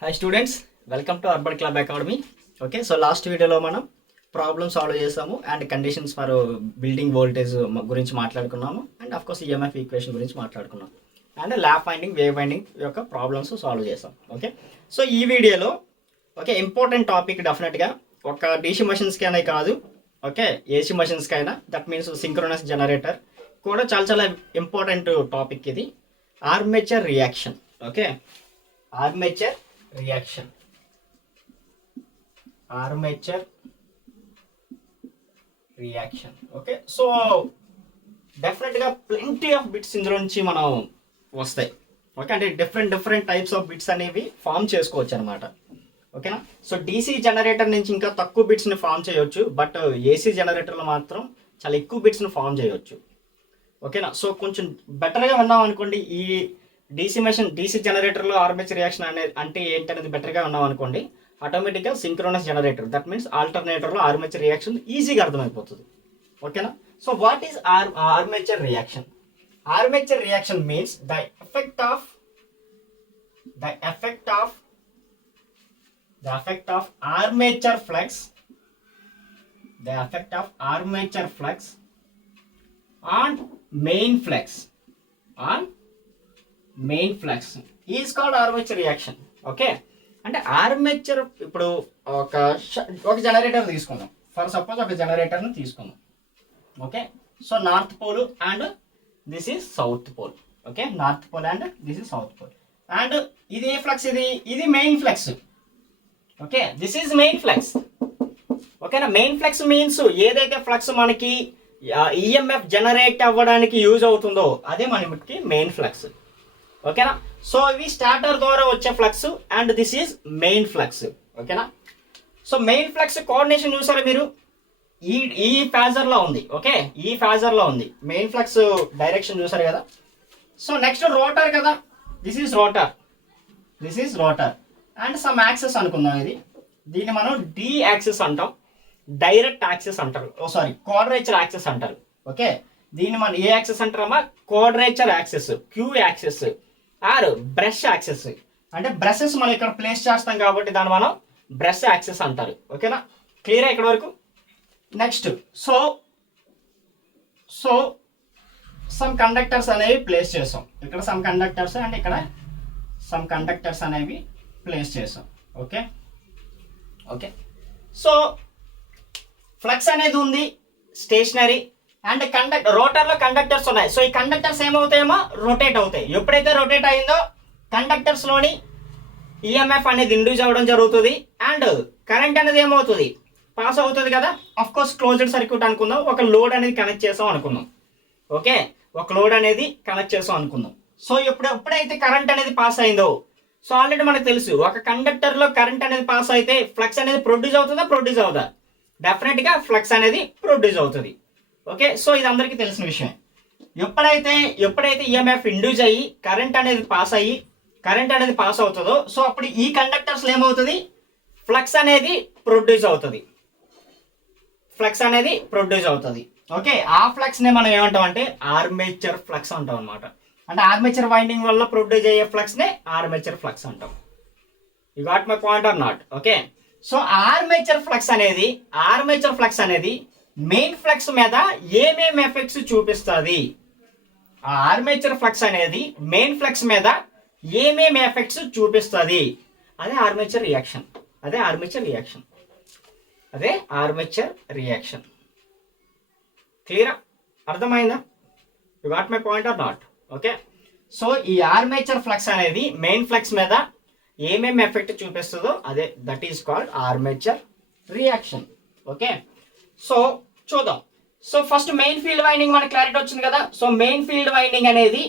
Hi students, welcome to urban club academy. Okay, so last వీడియోలో మనం problem solve చేసాము and conditions for building voltage గురించి మాట్లాడుకున్నాము and of course EMF equation గురించి మాట్లాడుకున్నాం and lap winding wave winding యొక్క problems solve చేసాం. Okay, so ఈ వీడియోలో ఓకే ఇంపార్టెంట్ టాపిక్ డెఫినెట్గా ఒక డీసీ మషిన్స్కి అనే కాదు, ఓకే ఏసీ మషిన్స్కి అయినా, దట్ మీన్స్ సింక్రోనస్ జనరేటర్ కూడా చాలా ఇంపార్టెంట్ టాపిక్ ఇది. Armature reaction. Okay, armature reaction, armature reaction. Okay, so డెఫినెట్గా ప్లెంటీ ఆఫ్ బిట్స్ ఇందులో నుంచి మనం వస్తాయి. ఓకే, అంటే డిఫరెంట్ టైప్స్ ఆఫ్ బిట్స్ అనేవి ఫామ్ చేసుకోవచ్చు అనమాట. ఓకేనా, సో డీసీ జనరేటర్ నుంచి ఇంకా తక్కువ బిట్స్ని ఫామ్ చేయొచ్చు, బట్ ఏసీ జనరేటర్లో మాత్రం చాలా ఎక్కువ బిట్స్ని ఫామ్ చేయొచ్చు. ఓకేనా, సో కొంచెం బెటర్గా విన్నాం అనుకోండి, ఈ డీసీ జనరేటర్లో ఆర్మేచర్ రియాక్షన్ అనేది అంటే ఏంటనేది బెటర్గా ఉన్నాం అనుకోండి, ఆటోమేటిక్గా సింక్రోనస్ జనరేటర్, దట్ మీన్స్ ఆల్టర్నేటర్లో ఆర్మేచర్ రియాక్షన్ ఈజీగా అర్థమైపోతుంది. ఓకేనా, so what is armature reaction? Armature reaction means the effect of armature flux, on main flux is called armature reaction. Okay, అంటే ఆర్మేచర్ ఇప్పుడు ఒక జనరేటర్ తీసుకుందాం. ఫర్ సపోజ్ ఒక జనరేటర్ని తీసుకుందాం. Okay, so north pole and this is south pole. Okay, north pole and this is south pole. And ఇది ఏ ఫ్లక్స్? ఇది main flux. Okay, this is main flux. ఓకేనా, మెయిన్ ఫ్లక్స్ మీన్స్ ఏదైతే ఫ్లక్స్ మనకి ఈఎంఎఫ్ జనరేట్ అవ్వడానికి use అవుతుందో అదే మనకి మెయిన్ ఫ్లక్స్. ఓకేనా, సో ఇవి స్టార్టర్ ద్వారా వచ్చే flux and this is main flux. ఓకేనా, సో మెయిన్ ఫ్లక్స్ కోఆర్డినేషన్ చూసారా మీరు? ఈ ఫేజర్లో ఉంది. ఓకే, ఈ ఫేజర్లో ఉంది మెయిన్ ఫ్లక్స్ డైరెక్షన్ చూసారు కదా. సో నెక్స్ట్ రోటర్ కదా, this is rotor and some axis అనుకుందాం. దీన్ని మనం డి యాక్సెస్ అంటాం, డైరెక్ట్ యాక్సెస్ అంటారు, క్వాడ్రేచర్ యాక్సెస్ అంటారు. ఓకే, దీన్ని మనం ఏ యాక్సెస్ అంటారమ్మా? Quadrature axis, Q axis or brush axis. అంటే బ్రషెస్ మనం ఇక్కడ ప్లేస్ చేస్తాం కాబట్టి దాన్ని మనం బ్రష్ యాక్సెస్ అంటారు. ఓకేనా, క్లియర్ ఇక్కడ వరకు? నెక్స్ట్ సో సమ్ కండక్టర్స్ అనేవి ప్లేస్ చేసాం. ఇక్కడ సమ్ కండక్టర్స్ అండ్ ఇక్కడ సమ్ కండక్టర్స్ అనేవి ప్లేస్ చేసాం. ఓకే, సో ఫ్లక్స్ అనేది ఉంది స్టేషనరీ అండ్ రోటర్లో కండక్టర్స్ ఉన్నాయి. సో ఈ కండక్టర్స్ ఏమవుతాయేమో రొటేట్ అవుతాయి. ఎప్పుడైతే రొటేట్ అయిందో కండక్టర్స్లోని ఈఎంఎఫ్ అనేది ఇండ్యూస్ అవ్వడం జరుగుతుంది అండ్ కరెంట్ అనేది ఏమవుతుంది? పాస్ అవుతుంది కదా. అఫ్ కోర్స్ క్లోజ్డ్ సర్క్యూట్ అనుకుందాం, ఒక లోడ్ అనేది కనెక్ట్ చేసాం అనుకుందాం. ఓకే, ఒక లోడ్ అనేది కనెక్ట్ చేసాం అనుకుందాం. సో ఎప్పుడైతే కరెంట్ అనేది పాస్ అయిందో, సో ఆల్రెడీ మనకు తెలుసు ఒక కండక్టర్లో కరెంట్ అనేది పాస్ అయితే ఫ్లక్స్ అనేది ప్రొడ్యూస్ అవుతుందా? డెఫినెట్గా ఫ్లక్స్ అనేది ప్రొడ్యూస్ అవుతుంది. ఓకే, సో ఇది అందరికీ తెలిసిన విషయం. ఎప్పుడైతే ఈఎంఎఫ్ ఇండ్యూస్ అయ్యి కరెంట్ అనేది పాస్ అవుతుందో, సో అప్పుడు ఈ కండక్టర్స్లో ఏమవుతుంది? ఫ్లక్స్ అనేది ప్రొడ్యూస్ అవుతుంది. ఓకే, ఆ ఫ్లక్స్నే మనం ఏమంటాం అంటే ఆర్మేచర్ ఫ్లక్స్ అంటాం అనమాట. అంటే ఆర్మేచర్ వైండింగ్ వల్ల ప్రొడ్యూస్ అయ్యే ఫ్లక్స్నే ఆర్మేచర్ ఫ్లక్స్ అంటాం. You got my point or not? Okay, so armature flux అనేది మెయిన్ ఫ్లక్స్ మీద ఏమేమి ఎఫెక్ట్స్ చూపిస్తుంది? ఆ ఆర్మేచర్ ఫ్లక్స్ అనేది మెయిన్ ఫ్లక్స్ మీద ఏమేమి ఎఫెక్ట్స్ చూపిస్తుంది? అదే ఆర్మేచర్ రియాక్షన్. క్లియరా? అర్థమైందా? You got my point or not? Okay, so ఈ ఆర్మేచర్ ఫ్లక్స్ అనేది మెయిన్ ఫ్లక్స్ మీద ఏమేమి ఎఫెక్ట్ చూపిస్తుందో అదే that is called armature reaction. Okay, so చూద్దాం. So first main field winding మనకి క్లారిటీ వచ్చింది కదా. సో మెయిన్ ఫీల్డ్ వైండింగ్ అనేది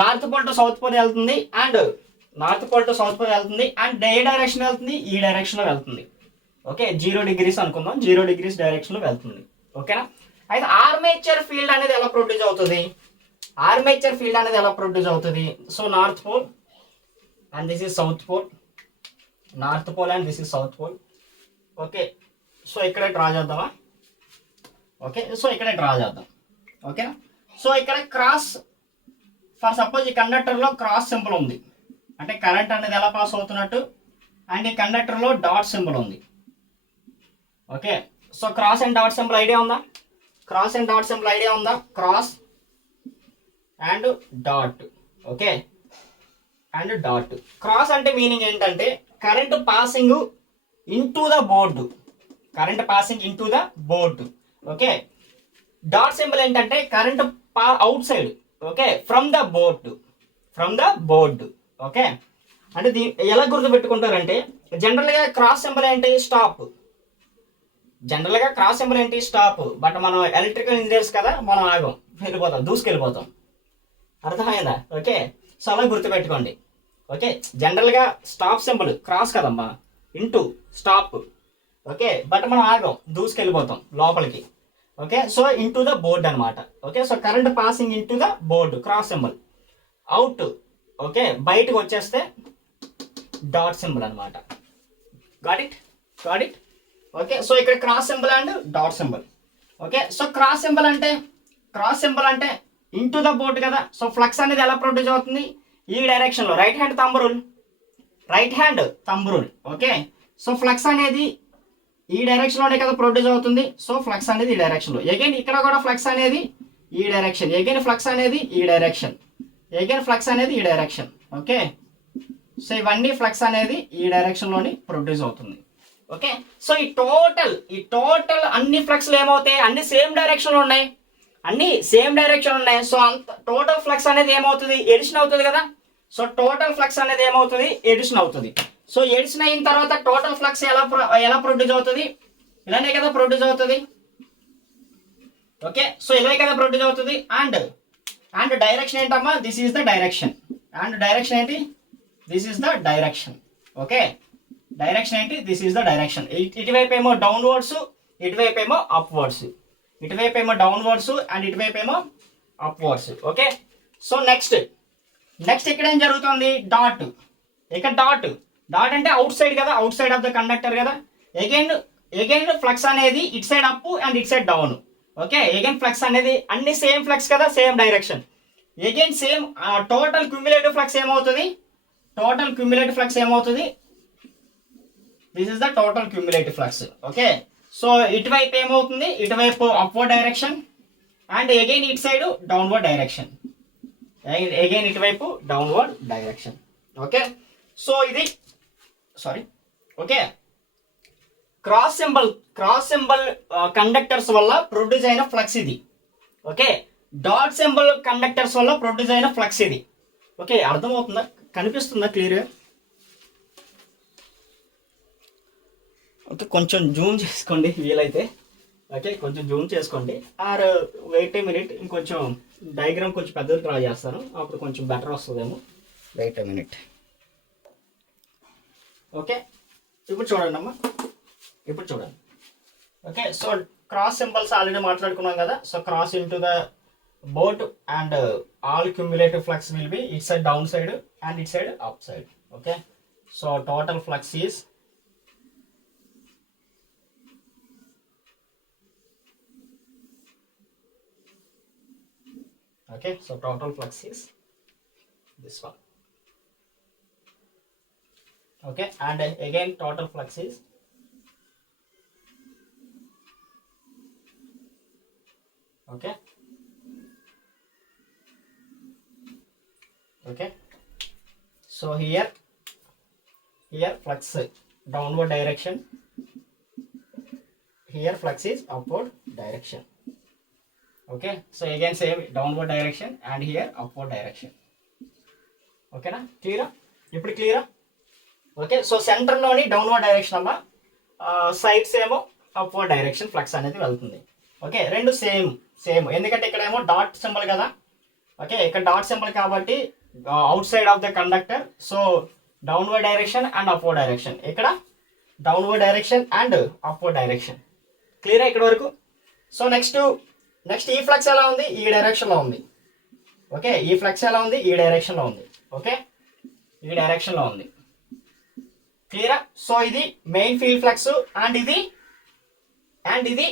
north pole to south pole వెళ్తుంది అండ్ ఏ డైరెక్షన్ వెళ్తుంది? ఈ డైరెక్షన్లో వెళ్తుంది. ఓకే, 0 degrees అనుకుందాం, 0 degrees డైరెక్షన్లో వెళ్తుంది. ఓకేనా, అయితే ఆర్మేచర్ ఫీల్డ్ అనేది ఎలా ప్రొడ్యూస్ అవుతుంది? So north pole and this is south pole, north pole and this is south pole. Okay, so ఇక్కడ డ్రా చేద్దామా? ఓకే, సో ఇక్కడ డ్రా చేద్దాం. ఓకేనా, సో ఇక్కడ క్రాస్, ఫర్ సపోజ్ ఈ కండక్టర్లో క్రాస్ సింబల్ ఉంది అంటే కరెంట్ అనేది ఎలా పాస్ అవుతున్నట్టు. అండ్ ఈ కండక్టర్లో డాట్ సింబల్ ఉంది. Okay, so cross and dot symbol idea ఉందా? Cross and dot symbol idea ఉందా? Cross and dot. Okay, and dot. Cross అంటే మీనింగ్ ఏంటంటే current passing into the board. Current passing into the board. Okay, dot symbol ఏంటంటే current outside. Okay, from the board. From the board. Okay, అంటే ఎలా గుర్తుపెట్టుకుంటారంటే జనరల్గా cross symbol ఏంటి? Stop. జనరల్గా cross symbol ఏంటి? స్టాప్. బట్ మనం electrical engineers కదా, మనం ఆగం, వెళ్ళిపోతాం, దూసుకెళ్ళిపోతాం. అర్థమైందా? ఓకే, సో అలా గుర్తుపెట్టుకోండి. ఓకే, జనరల్గా స్టాప్ సింబల్ క్రాస్ కదమ్మా, ఇంటూ స్టాప్. ఓకే, బట్ మనం ఆగం, దూసుకెళ్ళిపోతాం లోపలికి. Okay, so into the board అనమాట. Okay, so current passing into the board, cross symbol. Out. Okay, బయటకు వచ్చేస్తే డాట్ సింబల్ అనమాట. Got it? Got it? Okay, so ఇక్కడ cross symbol and dot symbol. Okay, so cross symbol అంటే into the board కదా. So flux అనేది ఎలా produce అవుతుంది? ఈ డైరెక్షన్లో. Right hand thumb rule. Okay, so flux అనేది ఈ డైరెక్షన్లోనే కదా ప్రొడ్యూస్ అవుతుంది. సో ఫ్లక్స్ అనేది ఈ డైరెక్షన్లో. అగైన్ ఇక్కడ కూడా ఫ్లక్స్ అనేది ఈ డైరెక్షన్. అగైన్ ఫ్లక్స్ అనేది ఈ డైరెక్షన్. అగైన్ ఫ్లక్స్ అనేది ఈ డైరెక్షన్. ఓకే, సో ఇవన్నీ ఫ్లక్స్ అనేది ఈ డైరెక్షన్లోని ప్రొడ్యూస్ అవుతుంది. ఓకే, సో ఈ టోటల్ అన్ని ఫ్లక్స్లు ఏమవుతాయి? అన్ని సేమ్ డైరెక్షన్లో ఉన్నాయి. సో అంత టోటల్ ఫ్లక్స్ అనేది ఏమవుతుంది? ఎడిషన్ అవుతుంది కదా. సో టోటల్ ఫ్లక్స్ అనేది ఏమవుతుంది? ఎడిషన్ అవుతుంది. సో ఎడిషన్ అయిన తర్వాత టోటల్ ఫ్లక్స్ ఎలా ప్రొడ్యూస్ అవుతుంది? ఇలానే కదా ప్రొడ్యూస్ అవుతుంది. ఓకే, సో ఇలానే కదా ప్రొడ్యూస్ అవుతుంది. అండ్ డైరెక్షన్ ఏంటమ్మా? This is the direction. And direction ఏంటి? This is the direction. Okay, direction ఏంటి? This is the direction. ఇటువైపు ఏమో డౌన్వర్డ్స్, ఇటువైపు ఏమో అప్వర్డ్స్. ఇటువైపు ఏమో డౌన్వర్డ్స్ అండ్ ఇటువైపు ఏమో అప్వర్డ్స్. ఓకే, సో నెక్స్ట్ ఇక్కడ ఏం జరుగుతుంది? డాట్. ఇక్కడ డాట్ అంటే అవుట్ సైడ్ కదా, outside of the conductor కదా. అగైన్ ఫ్లక్స్ అనేది it side up and it side down. Okay, again flux అనేది అన్ని సేమ్ ఫ్లక్స్ కదా, same direction. Again same total cumulative flux ఏమవుతుంది? This is the total cumulative flux. Okay, so ఇటువైపు ఏమవుతుంది? ఇటువైపు upward direction and again ఇటు side downward direction. Again ఇటువైపు downward direction. Okay, so ఇది ఓకే, క్రాస్ సింబల్ కండక్టర్స్ వల్ల produce అయిన flux ఇది. ఓకే, డాట్ సింబల్ కండక్టర్స్ వల్ల ప్రొడ్యూస్ అయిన ఫ్లక్స్ ఇది. ఓకే, అర్థమవుతుందా? కనిపిస్తుందా క్లియర్గా? ఓకే, కొంచెం జూమ్ చేసుకోండి వీలైతే. ఓకే, కొంచెం జూమ్ చేసుకోండి. ఆర్ వెయిట్ ఏ మినిట్, ఇంకొంచెం డయాగ్రామ్ కొంచెం పెద్దది డ్రా చేస్తాను, అప్పుడు కొంచెం బెటర్ వస్తుందేమో. Wait a minute. ఓకే, ఇప్పుడు చూడండి అమ్మా, ఇప్పుడు చూడండి. Okay, so cross symbols already మాట్లాడుకున్నాం కదా. So cross into the board and all cumulative flux will be it side down side and it side up side. Okay, so total flux is okay, so total flux is this one. Okay, and again total flux is okay. So here flux downward direction, here flux is upward direction. Okay, so again same downward direction and here upward direction. Okay na? Clear? ఇప్పుడు క్లియరా? Okay, so సెంటర్లోని downward direction అమ్మా, sides ఏమో upward direction flux అనేది వెళ్తుంది. ఓకే, రెండు same ఎందుకంటే ఇక్కడ ఏమో డాట్ సింబల్ కదా. ఓకే, ఇక్కడ డాట్ సింబల్ కాబట్టి outside of the conductor, so downward direction and upward direction. ఇక్కడ downward direction and upward direction. క్లియరా ఇక్కడ వరకు? సో నెక్స్ట్ ఈ ఫ్లక్స్ ఎలా ఉంది? ఈ డైరెక్షన్లో ఉంది. ఓకే, ఈ ఫ్లక్స్ ఎలా ఉంది? ఈ డైరెక్షన్లో ఉంది. ఓకే, ఈ డైరెక్షన్లో ఉంది. క్లియరా? సో ఇది మెయిన్ ఫీల్డ్ ఫ్లక్స్ అండ్ ఇది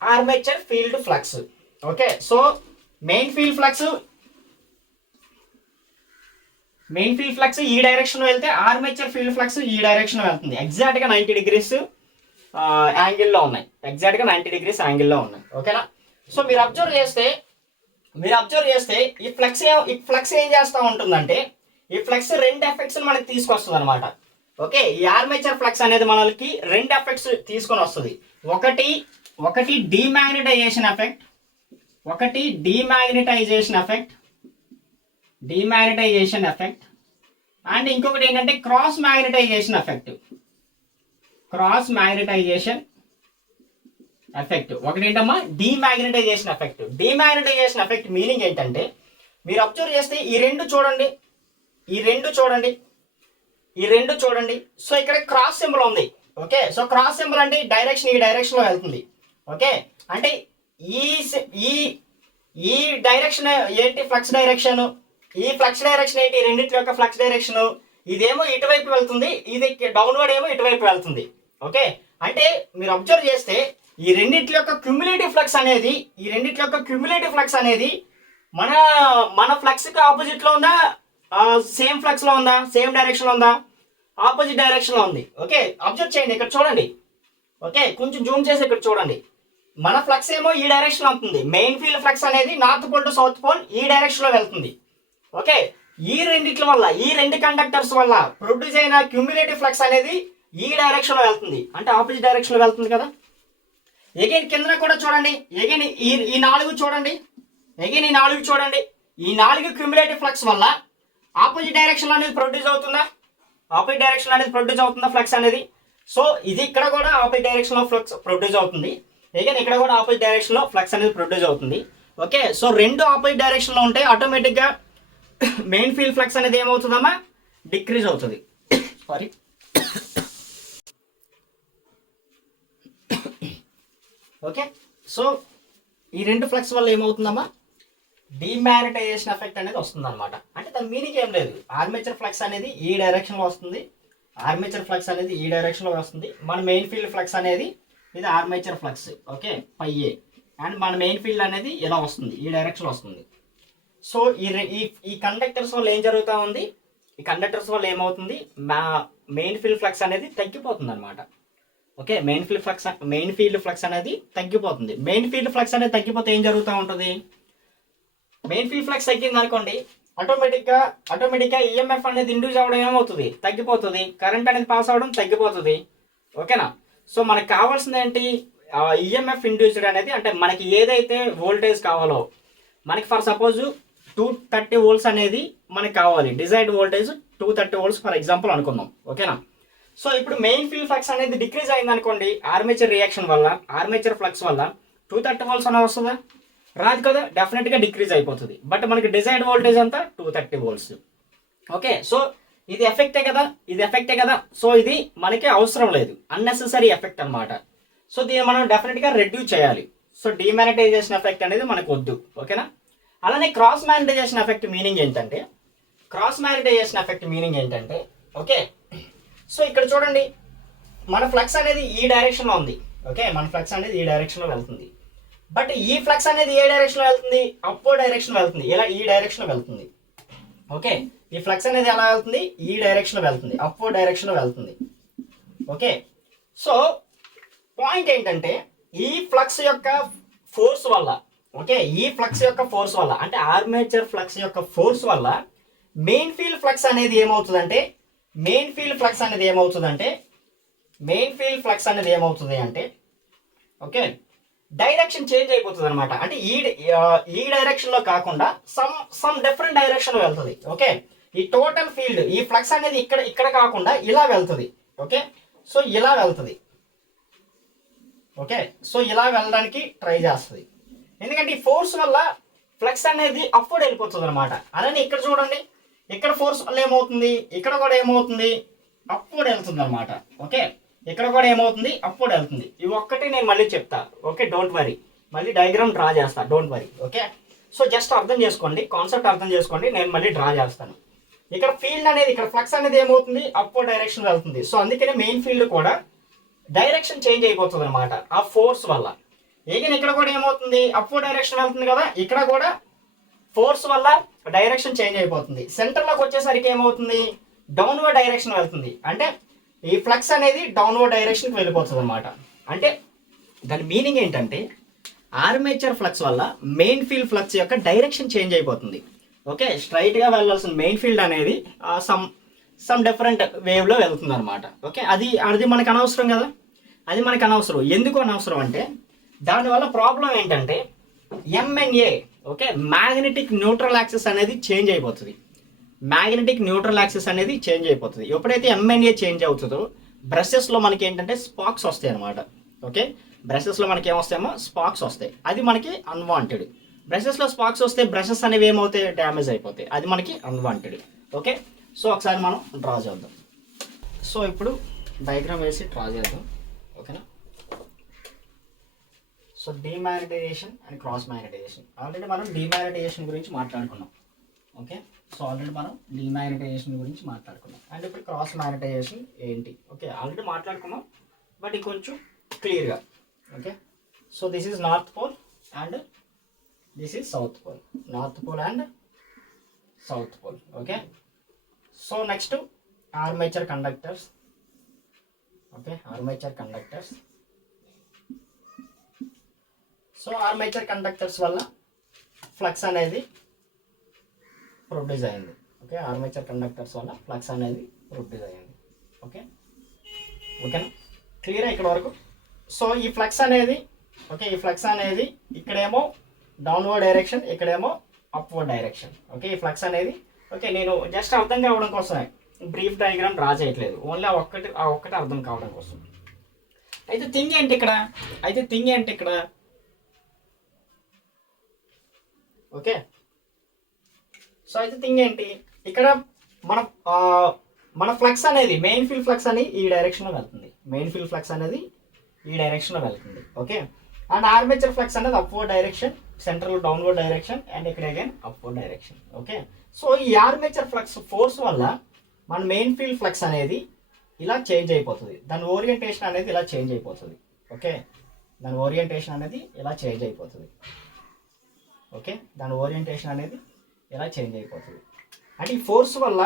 armature field flux. Okay, so main field flux main field flux ఈ డైరెక్షన్ వెళ్తే ఆర్మేచర్ ఫీల్డ్ ఫ్లక్స్ ఈ డైరెక్షన్ వెళ్తుంది. ఎగ్జాక్ట్గా 90 degrees యాంగిల్లో ఉన్నాయి. ఎగ్జాక్ట్గా 90 degrees యాంగిల్లో ఉన్నాయి. ఓకేనా? సో మీరు అబ్జర్వ్ చేస్తే ఈ ఫ్లక్స్ ఏం చేస్తూ ఉంటుందంటే ఈ ఫ్లక్స్ రెండు ఎఫెక్ట్స్ మనకి తీసుకొస్తుంది అనమాట. ఓకే, ఈ ఆర్మేచర్ ఫ్లక్స్ అనేది మనకి రెండు ఎఫెక్ట్స్ తీసుకొని వస్తుంది. ఒకటి డీమాగ్నెటైజేషన్ ఎఫెక్ట్ అండ్ ఇంకొకటి ఏంటంటే క్రాస్ మ్యాగ్నెటైజేషన్ ఎఫెక్ట్. ఒకటి ఏంటమ్మా డీమాగ్నెటైజేషన్ ఎఫెక్ట్ మీనింగ్ ఏంటంటే మీరు అబ్జర్వ్ చేస్తే ఈ రెండు చూడండి. సో ఇక్కడ క్రాస్ సింబల్ ఉంది. ఓకే, సో క్రాస్ సింబల్ అంటే ఈ డైరెక్షన్ లో వెళ్తుంది. ఓకే, అంటే ఈ డైరెక్షన్ ఏంటి? Flux direction. ఈ ఫ్లక్స్ డైరెక్షన్ ఏంటి? రెండింటి యొక్క ఫ్లక్స్ డైరెక్షన్. ఇదేమో ఇటువైపు వెళ్తుంది, ఇది డౌన్వర్డ్ ఏమో ఇటువైపు వెళ్తుంది. ఓకే, అంటే మీరు అబ్జర్వ్ చేస్తే ఈ రెండింటి యొక్క క్యుములేటివ్ ఫ్లక్స్ అనేది మన ఫ్లక్స్ కి ఆపోజిట్ లో ఉందా, సేమ్ ఫ్లక్స్ లో ఉందా, సేమ్ డైరెక్షన్ లో ఉందా, ఆపోజిట్ డైరెక్షన్ లో ఉంది. ఓకే, అబ్జర్వ్ చేయండి, ఇక్కడ చూడండి. ఓకే, కొంచెం జూమ్ చేసి ఇక్కడ చూడండి. మన ఫ్లక్స్ ఏమో ఈ డైరెక్షన్ లో ఉంటుంది. మెయిన్ ఫీల్డ్ ఫ్లక్స్ అనేది north pole to south pole ఈ డైరెక్షన్ లో వెళ్తుంది. ఓకే, ఈ రెండు కండక్టర్స్ వల్ల ప్రొడ్యూస్ అయిన క్యూములేటివ్ ఫ్లక్స్ అనేది ఈ డైరెక్షన్ లో వెళ్తుంది, అంటే ఆపోజిట్ డైరెక్షన్ లో వెళ్తుంది కదా. ఎగైన్ కింద కూడా చూడండి, ఎగైన్ ఈ నాలుగు చూడండి. ఈ నాలుగు క్యూములేటివ్ ఫ్లక్స్ వల్ల ఆపోజిట్ డైరెక్షన్ లో అనేది ప్రొడ్యూస్ అవుతుందా ఫ్లక్స్ అనేది. సో ఇది ఇక్కడ కూడా ఆపోజిట్ డైరెక్షన్ లో ఫ్లక్స్ ప్రొడ్యూస్ అవుతుంది. ఎగైన్ ఇక్కడ కూడా ఆపోజిట్ డైరెక్షన్ లో ఫ్లక్స్ అనేది ప్రొడ్యూస్ అవుతుంది. ఓకే, సో రెండు ఆపోజిట్ డైరెక్షన్ లో ఉంటే ఆటోమేటిక్ గా మెయిన్ ఫీల్డ్ ఫ్లక్స్ అనేది ఏమవుతుందమ్మా? డిక్రీజ్ అవుతుంది. సారీ. ఓకే, సో ఈ రెండు ఫ్లక్స్ వల్ల ఏమవుతుందమ్మా? డీమాగ్నెటైజేషన్ ఎఫెక్ట్ అనేది వస్తుంది అనమాట. అంటే దాని మీనింగ్ ఏం లేదు. ఆర్మేచర్ ఫ్లక్స్ అనేది ఈ డైరెక్షన్ లో వస్తుంది. మన మెయిన్ ఫీల్డ్ ఫ్లక్స్ అనేది ఇది armature flux. Okay, phi A. And మన మెయిన్ ఫీల్డ్ అనేది ఇలా వస్తుంది, ఈ డైరెక్షన్ వస్తుంది. సో ఈ కండక్టర్స్ వల్ల ఏం జరుగుతూ ఉంది? ఈ కండక్టర్స్ వల్ల ఏమవుతుంది? మెయిన్ ఫీల్డ్ ఫ్లక్స్ అనేది తగ్గిపోతుంది అనమాట. ఓకే, మెయిన్ ఫీల్డ్ ఫ్లక్స్ అనేది తగ్గిపోతుంది. మెయిన్ ఫీల్డ్ ఫ్లక్స్ అనేది తగ్గిపోతే ఏం జరుగుతూ ఉంటుంది? మెయిన్ ఫీల్డ్ ఫ్లక్స్ తగ్గింది అనుకోండి, ఆటోమేటిక్గా ఈఎంఎఫ్ అనేది ఇండ్యూస్ అవ్వడం ఏమవుతుంది? తగ్గిపోతుంది. కరెంట్ అనేది పాస్ అవ్వడం తగ్గిపోతుంది. ఓకేనా? సో మనకు కావాల్సింది ఏంటి? ఈఎంఎఫ్ ఇండ్యూస్డ్ అనేది, అంటే మనకి ఏదైతే వోల్టేజ్ కావాలో, మనకి ఫర్ సపోజ్ 230 volts అనేది మనకి కావాలి. Desired voltage 230 volts for example అనుకుందాం. ఓకేనా? సో ఇప్పుడు మెయిన్ ఫీల్డ్ ఫ్లక్స్ అనేది డిక్రీజ్ అయింది అనుకోండి, ఆర్మేచర్ ఫ్లక్స్ వల్ల 230 volts అనేది వస్తుందా? రాదు కదా, డెఫినెట్గా డిక్రీజ్ అయిపోతుంది. బట్ మనకి డిజైర్డ్ వోల్టేజ్ అంతా 230 volts. ఓకే, సో ఇది ఎఫెక్టే కదా. సో ఇది మనకి అవసరం లేదు, అన్నెసెసరీ ఎఫెక్ట్ అనమాట. సో దీన్ని మనం డెఫినెట్గా రెడ్యూస్ చేయాలి. సో డీమాగ్నెటైజేషన్ ఎఫెక్ట్ అనేది మనకు వద్దు. ఓకేనా? అలానే క్రాస్ మ్యాగ్నెటైజేషన్ ఎఫెక్ట్ మీనింగ్ ఏంటంటే ఓకే, సో ఇక్కడ చూడండి, మన ఫ్లక్స్ అనేది ఈ డైరెక్షన్లో ఉంది. ఓకే, మన ఫ్లక్స్ అనేది ఈ డైరెక్షన్లో వెళ్తుంది. బట్ ఈ ఫ్లక్స్ అనేది ఏ డైరెక్షన్లో వెళ్తుంది? అప్వర్డ్ డైరెక్షన్లో వెళ్తుంది. ఇలా ఈ డైరెక్షన్లో వెళ్తుంది. ఓకే, ఈ ఫ్లక్స్ అనేది ఎలా వెళ్తుంది? ఈ డైరెక్షన్లో వెళ్తుంది, అప్వర్డ్ డైరెక్షన్లో వెళ్తుంది. ఓకే, సో పాయింట్ ఏంటంటే ఈ ఫ్లక్స్ యొక్క ఫోర్స్ వల్ల, అంటే ఆర్మేచర్ ఫ్లక్స్ యొక్క ఫోర్స్ వల్ల మెయిన్ ఫీల్డ్ ఫ్లక్స్ అనేది ఏమవుతుంది అంటే ఓకే, డైరెక్షన్ చేంజ్ అయిపోతుంది అనమాట. అంటే ఈ డైరెక్షన్ లో కాకుండా సమ్ డిఫరెంట్ డైరెక్షన్ లో వెళ్తుంది. ఓకే, ఈ టోటల్ ఫీల్డ్, ఈ ఫ్లక్స్ అనేది ఇక్కడ కాకుండా ఇలా వెళ్తుంది. ఓకే, సో ఇలా వెళ్తుంది. ఓకే, సో ఇలా వెళ్ళడానికి ట్రై చేస్తుంది. ఎందుకంటే ఈ ఫోర్స్ వల్ల ఫ్లక్స్ అనేది అప్వర్డ్ వెళ్ళిపోతుంది అనమాట. అలానే ఇక్కడ చూడండి, ఇక్కడ ఫోర్స్ వల్ల ఏమవుతుంది? ఇక్కడ కూడా ఏమవుతుంది? అప్వర్డ్ వెళ్తుంది అనమాట. ఓకే, ఇక్కడ కూడా ఏమవుతుంది? అప్వర్డ్ వెళ్తుంది. ఇవి ఒక్కటి నేను మళ్ళీ చెప్తా. ఓకే, డోంట్ వరీ, మళ్ళీ డయాగ్రామ్ డ్రా చేస్తా. Don't worry. Okay, so just అర్థం చేసుకోండి, కాన్సెప్ట్ అర్థం చేసుకోండి. నేను మళ్ళీ డ్రా చేస్తాను. ఇక్కడ ఫీల్డ్ అనేది, ఇక్కడ ఫ్లక్స్ అనేది ఏమవుతుంది? అప్వర్డ్ డైరెక్షన్ వెళ్తుంది. సో అందుకనే మెయిన్ ఫీల్డ్ కూడా డైరెక్షన్ చేంజ్ అయిపోతుంది అనమాట ఆ ఫోర్స్ వల్ల. ఇక్కడ కూడా ఏమవుతుంది? అప్వర్డ్ డైరెక్షన్ వెళ్తుంది కదా, ఇక్కడ కూడా ఫోర్స్ వల్ల డైరెక్షన్ చేంజ్ అయిపోతుంది. సెంటర్లోకి వచ్చేసరికి ఏమవుతుంది, డౌన్వర్డ్ డైరెక్షన్ వెళ్తుంది. అంటే ఈ ఫ్లక్స్ అనేది డౌన్వర్డ్ డైరెక్షన్కి వెళ్ళిపోతుంది అనమాట. అంటే దాని మీనింగ్ ఏంటంటే ఆర్మేచర్ ఫ్లక్స్ వల్ల మెయిన్ ఫీల్డ్ ఫ్లక్స్ యొక్క డైరెక్షన్ చేంజ్ అయిపోతుంది. ఓకే, స్ట్రైట్గా వెళ్ళాల్సిన మెయిన్ ఫీల్డ్ అనేది సమ్ డిఫరెంట్ వేవ్లో వెళ్తుంది అనమాట. ఓకే, అది మనకు అనవసరం కదా, అది మనకు అనవసరం. ఎందుకు అనవసరం అంటే దానివల్ల ప్రాబ్లం ఏంటంటే MNA, okay, magnetic neutral axis అనేది చేంజ్ అయిపోతుంది. మ్యాగ్నెటిక్ న్యూట్రల్ యాక్సిస్ అనేది చేంజ్ అయిపోతుంది. ఎప్పుడైతే ఎంఎన్ఏ చేంజ్ అవుతుందో బ్రషెస్లో మనకి ఏంటంటే స్పార్క్స్ వస్తాయి అనమాట. ఓకే, బ్రషెస్లో మనకి ఏమొస్తాయేమో స్పార్క్స్ వస్తాయి. అది మనకి అన్వాంటెడ్. బ్రషెస్లో స్పార్క్స్ వస్తే బ్రషెస్ అనేవి ఏమవుతాయి, డ్యామేజ్ అయిపోతాయి. అది మనకి అన్వాంటెడ్. ఓకే, సో ఒకసారి మనం డ్రా చేద్దాం. సో ఇప్పుడు డయాగ్రామ్ వేసి డ్రా చేద్దాం. ఓకేనా. So demagnetization and cross magnetization. Already మనం డీమాగ్నటైజేషన్ గురించి మాట్లాడుకున్నాం. ఓకే, సో ఆల్రెడీ మనం డీమాగ్నటైజేషన్ గురించి మాట్లాడుకున్నాం. అండ్ ఇప్పుడు క్రాస్ మ్యాగ్నటైజేషన్ ఏంటి, ఓకే, ఆల్రెడీ మాట్లాడుకున్నాం, బట్ ఇంకొంచెం క్లియర్గా. Okay, so this is north pole and this is south pole. North pole and south pole. Okay, so next armature conductors. Okay, armature conductors. So armature conductors వల్ల flux అనేది produce అయింది. Okay, armature conductors వల్ల flux అనేది produce అయింది. Okay, ఓకేనా, clear ఇక్కడ వరకు. So ఈ ఫ్లక్స్ అనేది, ఓకే, ఈ ఫ్లక్స్ అనేది ఇక్కడేమో డౌన్వర్డ్ డైరెక్షన్, ఇక్కడేమో అప్వర్డ్ డైరెక్షన్. ఓకే, ఈ ఫ్లక్స్ అనేది, ఓకే, నేను జస్ట్ అర్థం కావడం కోసమే బ్రీఫ్ డయాగ్రామ్ డ్రా చేయట్లేదు, ఓన్లీ ఆ ఒక్కటి అర్థం కావడం కోసం. అయితే థింగ్ ఏంటి ఇక్కడ, ఓకే, సో అయితే థింగ్ ఏంటి ఇక్కడ, మన ఫ్లక్స్ అనేది మెయిన్ ఫీల్డ్ ఫ్లక్స్ అని ఈ డైరెక్షన్లో వెళ్తుంది. మెయిన్ ఫీల్డ్ ఫ్లక్స్ అనేది ఈ డైరెక్షన్లో వెళ్తుంది. ఓకే, అండ్ ఆర్మేచర్ ఫ్లక్స్ అనేది upward direction, central downward direction, and ఇక్కడ again upward direction. Okay, so ఈ ఆర్మేచర్ ఫ్లక్స్ ఫోర్స్ వల్ల మన మెయిన్ ఫీల్డ్ ఫ్లక్స్ అనేది ఇలా చేంజ్ అయిపోతుంది. దాని ఓరియంటేషన్ అనేది ఇలా చేంజ్ అయిపోతుంది. ఓకే, దాని ఓరియంటేషన్ అనేది ఇలా చేంజ్ అయిపోతుంది. ఓకే, దాని ఓరియంటేషన్ అనేది ఇలా చేంజ్ అయిపోతుంది. అంటే ఈ ఫోర్స్ వల్ల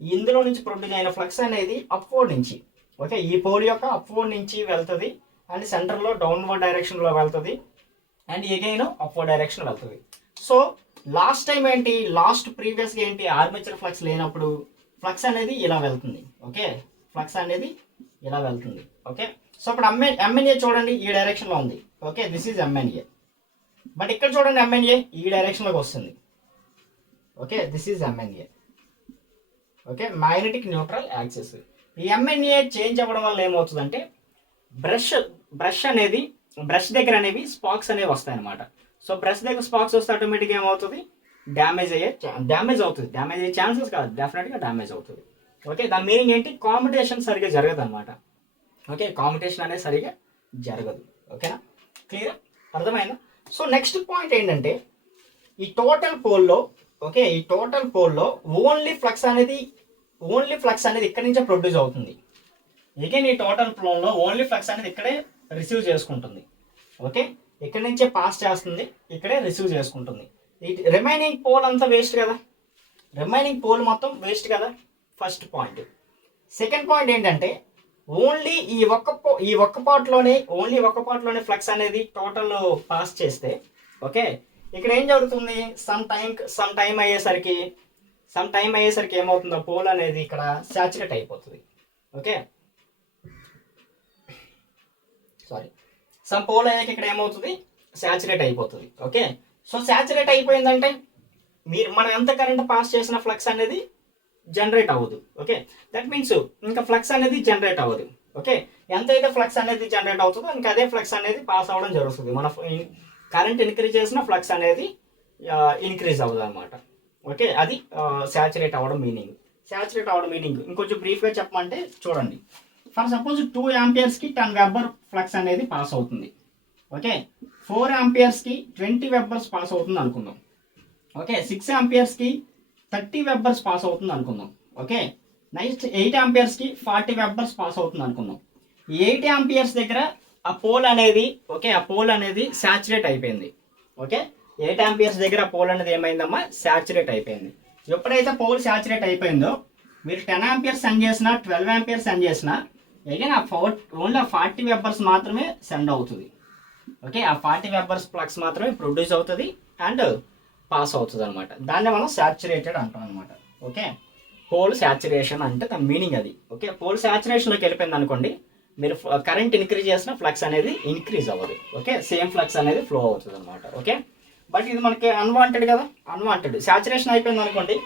ఇందులో నుంచి ప్రొడ్యూస్ అయిన ఫ్లక్స్ అనేది అప్వర్డ్ నుంచి, ఓకే, ఈ పోల్ యొక్క అప్వర్డ్ నుంచి వెళ్తుంది, అండ్ సెంటర్లో డౌన్వర్డ్ డైరెక్షన్లో వెళ్తుంది, అండ్ ఎగైన్ అప్వర్డ్ డైరెక్షన్ వెళ్తుంది. సో లాస్ట్ టైం ఏంటి, ప్రీవియస్గా ఏంటి, ఆర్మేచర్ ఫ్లక్స్ లేనప్పుడు ఫ్లక్స్ అనేది ఇలా వెళ్తుంది. ఓకే, ఫ్లక్స్ అనేది ఇలా వెళ్తుంది. ఓకే, సో ఇప్పుడు ఎంఎన్ఏ చూడండి ఈ డైరెక్షన్లో ఉంది. Okay, this is MNA. But ఇక్కడ చూడండి ఎంఎన్ఏ ఈ డైరెక్షన్లోకి వస్తుంది. Okay, this is MNA. Okay, magnetic neutral axis. ఈ ఎంఎన్ఏ చేంజ్ అవ్వడం వల్ల ఏమవుతుందంటే బ్రష్ దగ్గర అనేవి స్పార్క్స్ అనేవి వస్తాయి అనమాట. సో బ్రష్ దగ్గర స్పార్క్స్ వస్తే ఆటోమేటిక్గా ఏమవుతుంది, డ్యామేజ్ అయ్యే ఛాన్సెస్ కాదు, డెఫినెట్గా డ్యామేజ్ అవుతుంది. ఓకే, దాని మీనింగ్ ఏంటి, కాంపిటీషన్ సరిగా జరగదు అనమాట. ఓకే, కాంపిటీషన్ అనేది సరిగా జరగదు. ఓకేనా, క్లియర్, అర్థమైందా. సో నెక్స్ట్ పాయింట్ ఏంటంటే ఈ టోటల్ పోల్లో, ఓకే, ఈ టోటల్ పోల్లో ఓన్లీ ఫ్లక్స్ అనేది ఇక్కడి నుంచే ప్రొడ్యూస్ అవుతుంది. అగైన్ ఈ టోటల్ పోల్లో ఓన్లీ ఫ్లక్స్ అనేది ఇక్కడే రిసీవ్ చేసుకుంటుంది. ఓకే, ఇక్కడి నుంచే పాస్ చేస్తుంది, ఇక్కడే రిసీవ్ చేసుకుంటుంది. ఈ రిమైనింగ్ పోల్ అంతా వేస్ట్ కదా, రిమైనింగ్ పోల్ మొత్తం వేస్ట్ కదా, ఫస్ట్ పాయింట్. సెకండ్ పాయింట్ ఏంటంటే ఓన్లీ ఈ ఒక్క పార్ట్లోనే ఫ్లక్స్ అనేది టోటల్ పాస్ చేస్తే, ఓకే, ఇక్కడ ఏం జరుగుతుంది, సమ్ టైం అయ్యేసరికి ఏమవుతుందో పోల్ అనేది ఇక్కడ సాచురేట్ అయిపోతుంది. ఓకే, సమ్ పోల్ అయ్యాక ఇక్కడ ఏమవుతుంది, సాచురేట్ అయిపోతుంది. ఓకే, సో సాచురేట్ అయిపోయిందంటే మనం ఎంత కరెంట్ పాస్ చేసిన ఫ్లక్స్ అనేది జనరేట్ అవ్వదు. ఓకే, దట్ మీన్స్ ఇంకా ఫ్లక్స్ అనేది జనరేట్ అవ్వదు. ఓకే, ఎంతైతే ఫ్లక్స్ అనేది జనరేట్ అవుతుందో ఇంకా అదే ఫ్లక్స్ అనేది పాస్ అవ్వడం జరుగుతుంది. మన కరెంట్ ఇంక్రీజ్ చేసిన ఫ్లక్స్ అనేది ఇంక్రీజ్ అవ్వదు అనమాట. ఓకే, అది సాచురేట్ అవ్వడం మీనింగ్. ఇంకొంచెం బ్రీఫ్గా చెప్పమంటే చూడండి, ఫర్ సపోజ్ 2 amperesకి 10 వెబర్ ఫ్లక్స్ అనేది పాస్ అవుతుంది. ఓకే, 4 amperesకి 20 వెబర్స్ పాస్ అవుతుంది అనుకుందాం. ఓకే, 6 amperesకి 30 వెబర్స్ పాస్ అవుతుంది అనుకుందాం. ఓకే, నెక్స్ట్ 8 amperesకి 40 వెబర్స్ పాస్ అవుతుంది అనుకుందాం. 8 amperes దగ్గర ఆ పోల్ అనేది, ఓకే, ఆ పోల్ అనేది సాచురేట్ అయిపోయింది. ఓకే, 8 ఆంపియర్స్ దగ్గర పోల్ అనేది ఏమైందమ్మా, శాచురేట్ అయిపోయింది. ఎప్పుడైతే పోల్ శాచురేట్ అయిపోయిందో మీరు 10 ఆంపియర్స్ సెండ్ చేసినా 12 ఆంపియర్స్ సెండ్ చేసినా అగైన్ ఓన్లీ 40 వెబర్స్ మాత్రమే సెండ్ అవుతుంది. ఓకే, ఆ 40 వెబర్స్ ఫ్లక్స్ మాత్రమే ప్రొడ్యూస్ అవుతుంది అండ్ పాస్ అవుతుంది అనమాట. దాన్ని మనం శాచురేటెడ్ అంటాం అనమాట. ఓకే, పోల్ శాచురేషన్ అంటే దాని మీనింగ్ అది. ఓకే, పోల్ శాచురేషన్లోకి వెళ్ళిపోయింది అనుకోండి, మీరు కరెంట్ ఇంక్రీజ్ చేసిన ఫ్లక్స్ అనేది ఇంక్రీజ్ అవ్వదు. ఓకే, సేమ్ ఫ్లక్స్ అనేది ఫ్లో అవుతుంది అనమాట. ఓకే, బట్ ఇది మనకి అన్వాంటెడ్ కదా, అన్వాంటెడ్. శాచురేషన్ అయిపోయింది అనుకోండి,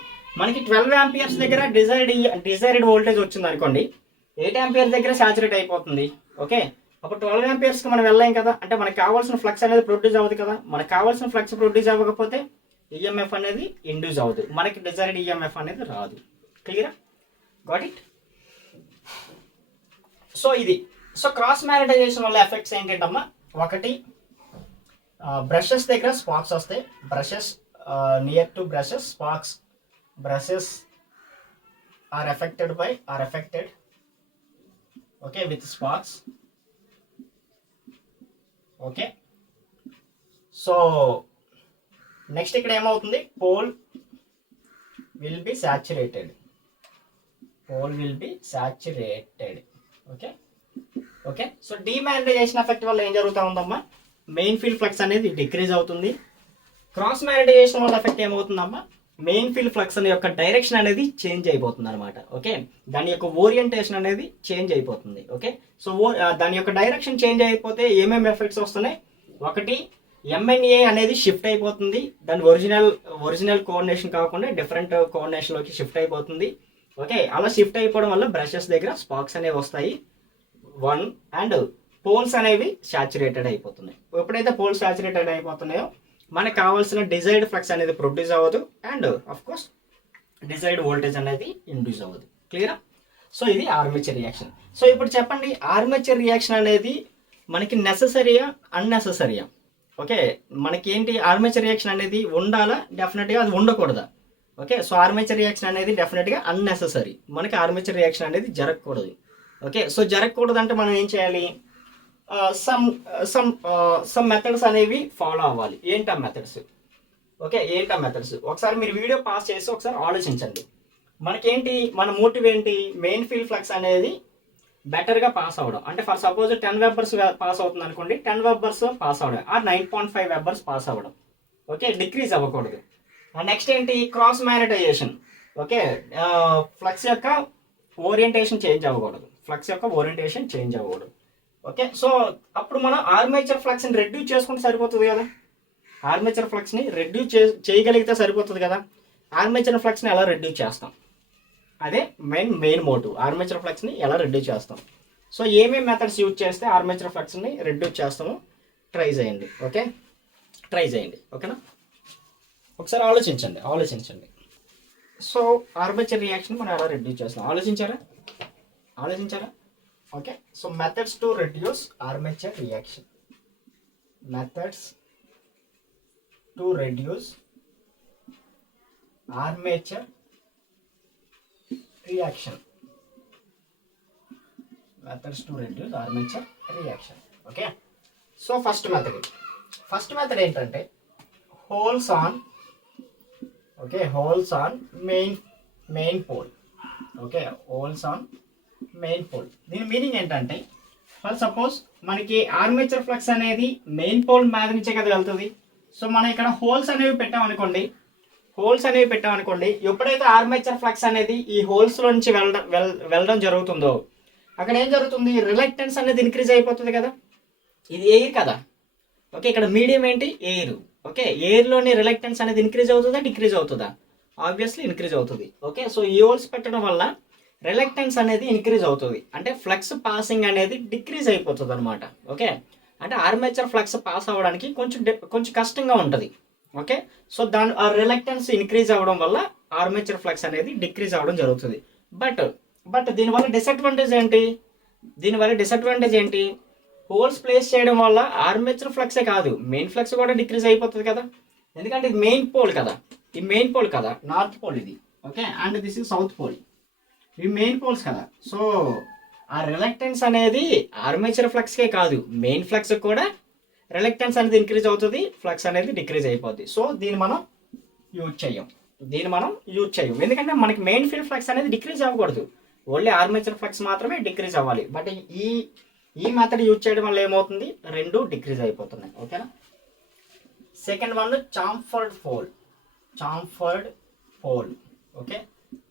మనకి 12 ఆంపియర్స్ దగ్గర డిజైర్డ్ వోల్టేజ్ వచ్చింది అనుకోండి, 8 ఆంపియర్స్ దగ్గర శాచురేట్ అయిపోతుంది. ఓకే, అప్పుడు 12 ఆంపియర్స్కి మనం వెళ్ళాం కదా, అంటే మనకు కావాల్సిన ఫ్లక్స్ అనేది ప్రొడ్యూస్ అవ్వదు కదా. మనకు కావాల్సిన ఫ్లక్స్ ప్రొడ్యూస్ అవ్వకపోతే ఈఎంఎఫ్ అనేది ఇండ్యూస్ అవ్వదు, మనకి డిజైర్డ్ ఈఎంఎఫ్ అనేది రాదు. క్లియరా, గాట్ ఇట్? సో ఇది. సో క్రాస్ మ్యాగ్నటైజేషన్ వల్ల ఎఫెక్ట్స్ ఏంటంటమ్మా, ఒకటి బ్రషెస్ దగ్గర స్పార్క్స్ వస్తాయి. Brushes near to brushes sparks, brushes or affected okay with sparks. Okay, so next ఇక్కడ ఏమవుతుంది, pole will be saturated. Okay okay, so demagnetization effect వల్ల ఏం జరుగుతూ ఉందమ్మా, మెయిన్ ఫీల్డ్ ఫ్లక్స్ అనేది డిక్రీజ్ అవుతుంది. క్రాస్ మ్యాగ్నటైజేషన్ వల్ల ఎఫెక్ట్ ఏమవుతుందమ్మా, మెయిన్ ఫీల్డ్ ఫ్లక్స్ అనే యొక్క డైరెక్షన్ అనేది చేంజ్ అయిపోతుంది అనమాట. ఓకే, దాని యొక్క ఓరియంటేషన్ అనేది చేంజ్ అయిపోతుంది. ఓకే, సో దాని యొక్క డైరెక్షన్ చేంజ్ అయిపోతే ఏమేమి ఎఫెక్ట్స్ వస్తున్నాయి, ఒకటి ఎంఎన్ఏ అనేది షిఫ్ట్ అయిపోతుంది, దాని ఒరిజినల్ కోఆర్డినేషన్ కాకుండా డిఫరెంట్ కోఆర్డినేషన్లోకి షిఫ్ట్ అయిపోతుంది. ఓకే, అలా షిఫ్ట్ అయిపోవడం వల్ల బ్రషెస్ దగ్గర స్పార్క్స్ అనేవి వస్తాయి. అండ్ పోల్స్ అనేవి సాచురేటెడ్ అయిపోతున్నాయి. ఎప్పుడైతే పోల్స్ సాచురేటెడ్ అయిపోతున్నాయో మనకు కావాల్సిన డిజైర్డ్ ఫ్లక్స్ అనేది ప్రొడ్యూస్ అవ్వదు and of course desired voltage అనేది ఇండ్యూస్ అవ్వదు. క్లియరా? సో ఇది ఆర్మేచర్ రియాక్షన్. సో ఇప్పుడు చెప్పండి, ఆర్మేచర్ రియాక్షన్ అనేది మనకి నెససరీయా అన్నెససరీయా? ఓకే, మనకి ఏంటి, ఆర్మేచర్ రియాక్షన్ అనేది ఉండాలా, డెఫినెట్గా అది ఉండకూడదా? ఓకే, సో ఆర్మేచర్ రియాక్షన్ అనేది డెఫినెట్గా అన్నెససరీ, మనకి ఆర్మేచర్ రియాక్షన్ అనేది జరగకూడదు. ఓకే, సో జరగకూడదు అంటే మనం ఏం చేయాలి, సమ్ మెథడ్స్ అనేవి ఫాలో అవ్వాలి. ఏంటా మెథడ్స్? ఓకే, ఏంటా మెథడ్స్? ఒకసారి మీరు వీడియో పాస్ చేసి ఒకసారి ఆలోచించండి. మనకేంటి, మన మోటివ్ ఏంటి, మెయిన్ ఫీల్డ్ ఫ్లక్స్ అనేది బెటర్గా పాస్ అవ్వడం. అంటే ఫర్ సపోజ్ 10 వెబర్స్ పాస్ అవుతుంది అనుకోండి, 10 వెబర్స్ పాస్ అవ్వడం, ఆ 9.5 వెబర్స్ పాస్ అవ్వడం. ఓకే, డిక్రీజ్ అవ్వకూడదు. నెక్స్ట్ ఏంటి, క్రాస్ మ్యాగ్నటైజేషన్. ఓకే, ఫ్లక్స్ యొక్క ఓరియంటేషన్ చేంజ్ అవ్వకూడదు. ఓకే, సో అప్పుడు మనం ఆర్మేచర్ ఫ్లక్స్ని రెడ్యూస్ చేసుకుంటే సరిపోతుంది కదా. ఆర్మేచర్ ఫ్లక్స్ని రెడ్యూస్ చేయగలిగితే సరిపోతుంది కదా. ఆర్మేచర్ ఫ్లక్స్ని ఎలా రెడ్యూస్ చేస్తాం, అదే మెయిన్ మోటివ్. ఆర్మేచర్ ఫ్లక్స్ని ఎలా రెడ్యూస్ చేస్తాం, సో ఏమేమి మెథడ్స్ యూజ్ చేస్తే ఆర్మేచర్ ఫ్లక్స్ని రెడ్యూస్ చేస్తామో ట్రై చేయండి. ఓకేనా? ఒకసారి ఆలోచించండి. సో ఆర్మేచర్ రియాక్షన్ మనం ఎలా రెడ్యూస్ చేస్తాం, ఆలోచించారా? Okay, so methods to reduce armature reaction. Okay, so first method ఏంటంటే holes on main pole. Okay, holes on main pole. దీని మీనింగ్ ఏంటంటే, ఫర్ సపోజ్ మనకి ఆర్మేచర్ ఫ్లక్స్ అనేది మెయిన్ పోల్ మీద నుంచే కదా వెళ్తుంది. సో మనం ఇక్కడ హోల్స్ అనేవి పెట్టామనుకోండి, ఎప్పుడైతే ఆర్మేచర్ ఫ్లక్స్ అనేది ఈ హోల్స్లో నుంచి వెళ్ళడం జరుగుతుందో అక్కడ ఏం జరుగుతుంది, రిలక్టెన్స్ అనేది ఇంక్రీజ్ అయిపోతుంది కదా. ఇది ఎయిర్ కదా. ఓకే, ఇక్కడ మీడియం ఏంటి, ఎయిర్. ఓకే, ఎయిర్లోని రిలక్టెన్స్ అనేది ఇంక్రీజ్ అవుతుందా, డిక్రీజ్ అవుతుందా? ఆబ్వియస్లీ ఇంక్రీజ్ అవుతుంది. ఓకే, సో ఈ హోల్స్ పెట్టడం వల్ల రిలక్టెన్స్ అనేది ఇంక్రీజ్ అవుతుంది, అంటే ఫ్లక్స్ పాసింగ్ అనేది డిక్రీజ్ అయిపోతుంది అనమాట. ఓకే, అంటే ఆర్మేచర్ ఫ్లక్స్ పాస్ అవ్వడానికి కొంచెం కష్టంగా ఉంటుంది. ఓకే, సో ఆ రిలక్టెన్స్ ఇంక్రీజ్ అవ్వడం వల్ల ఆర్మేచర్ ఫ్లక్స్ అనేది డిక్రీజ్ అవ్వడం జరుగుతుంది. బట్ దీనివల్ల డిసడ్వాంటేజ్ ఏంటి, హోల్స్ ప్లేస్ చేయడం వల్ల ఆర్మేచర్ ఫ్లక్సే కాదు, మెయిన్ ఫ్లక్స్ కూడా డిక్రీజ్ అయిపోతుంది కదా. ఎందుకంటే ఇది మెయిన్ పోల్ కదా, నార్త్ పోల్ ఇది. Okay, and this is south pole. ఇవి మెయిన్ పోల్స్ కదా. సో ఆ రిలక్టెన్స్ అనేది ఆర్మేచర్ ఫ్లక్స్కే కాదు, మెయిన్ ఫ్లక్స్ కూడా రిలక్టెన్స్ అనేది ఇంక్రీజ్ అవుతుంది, ఫ్లక్స్ అనేది డిక్రీజ్ అయిపోద్ది. సో దీన్ని మనం యూజ్ చేయం, ఎందుకంటే మనకి మెయిన్ ఫీల్డ్ ఫ్లక్స్ అనేది డిక్రీజ్ అవ్వకూడదు, ఓన్లీ ఆర్మేచర్ ఫ్లక్స్ మాత్రమే డిక్రీజ్ అవ్వాలి. బట్ ఈ మెథడ్ యూజ్ చేయడం వల్ల ఏమవుతుంది, రెండు డిక్రీజ్ అయిపోతున్నాయి. ఓకేనా. Second one chamfered pole. Okay,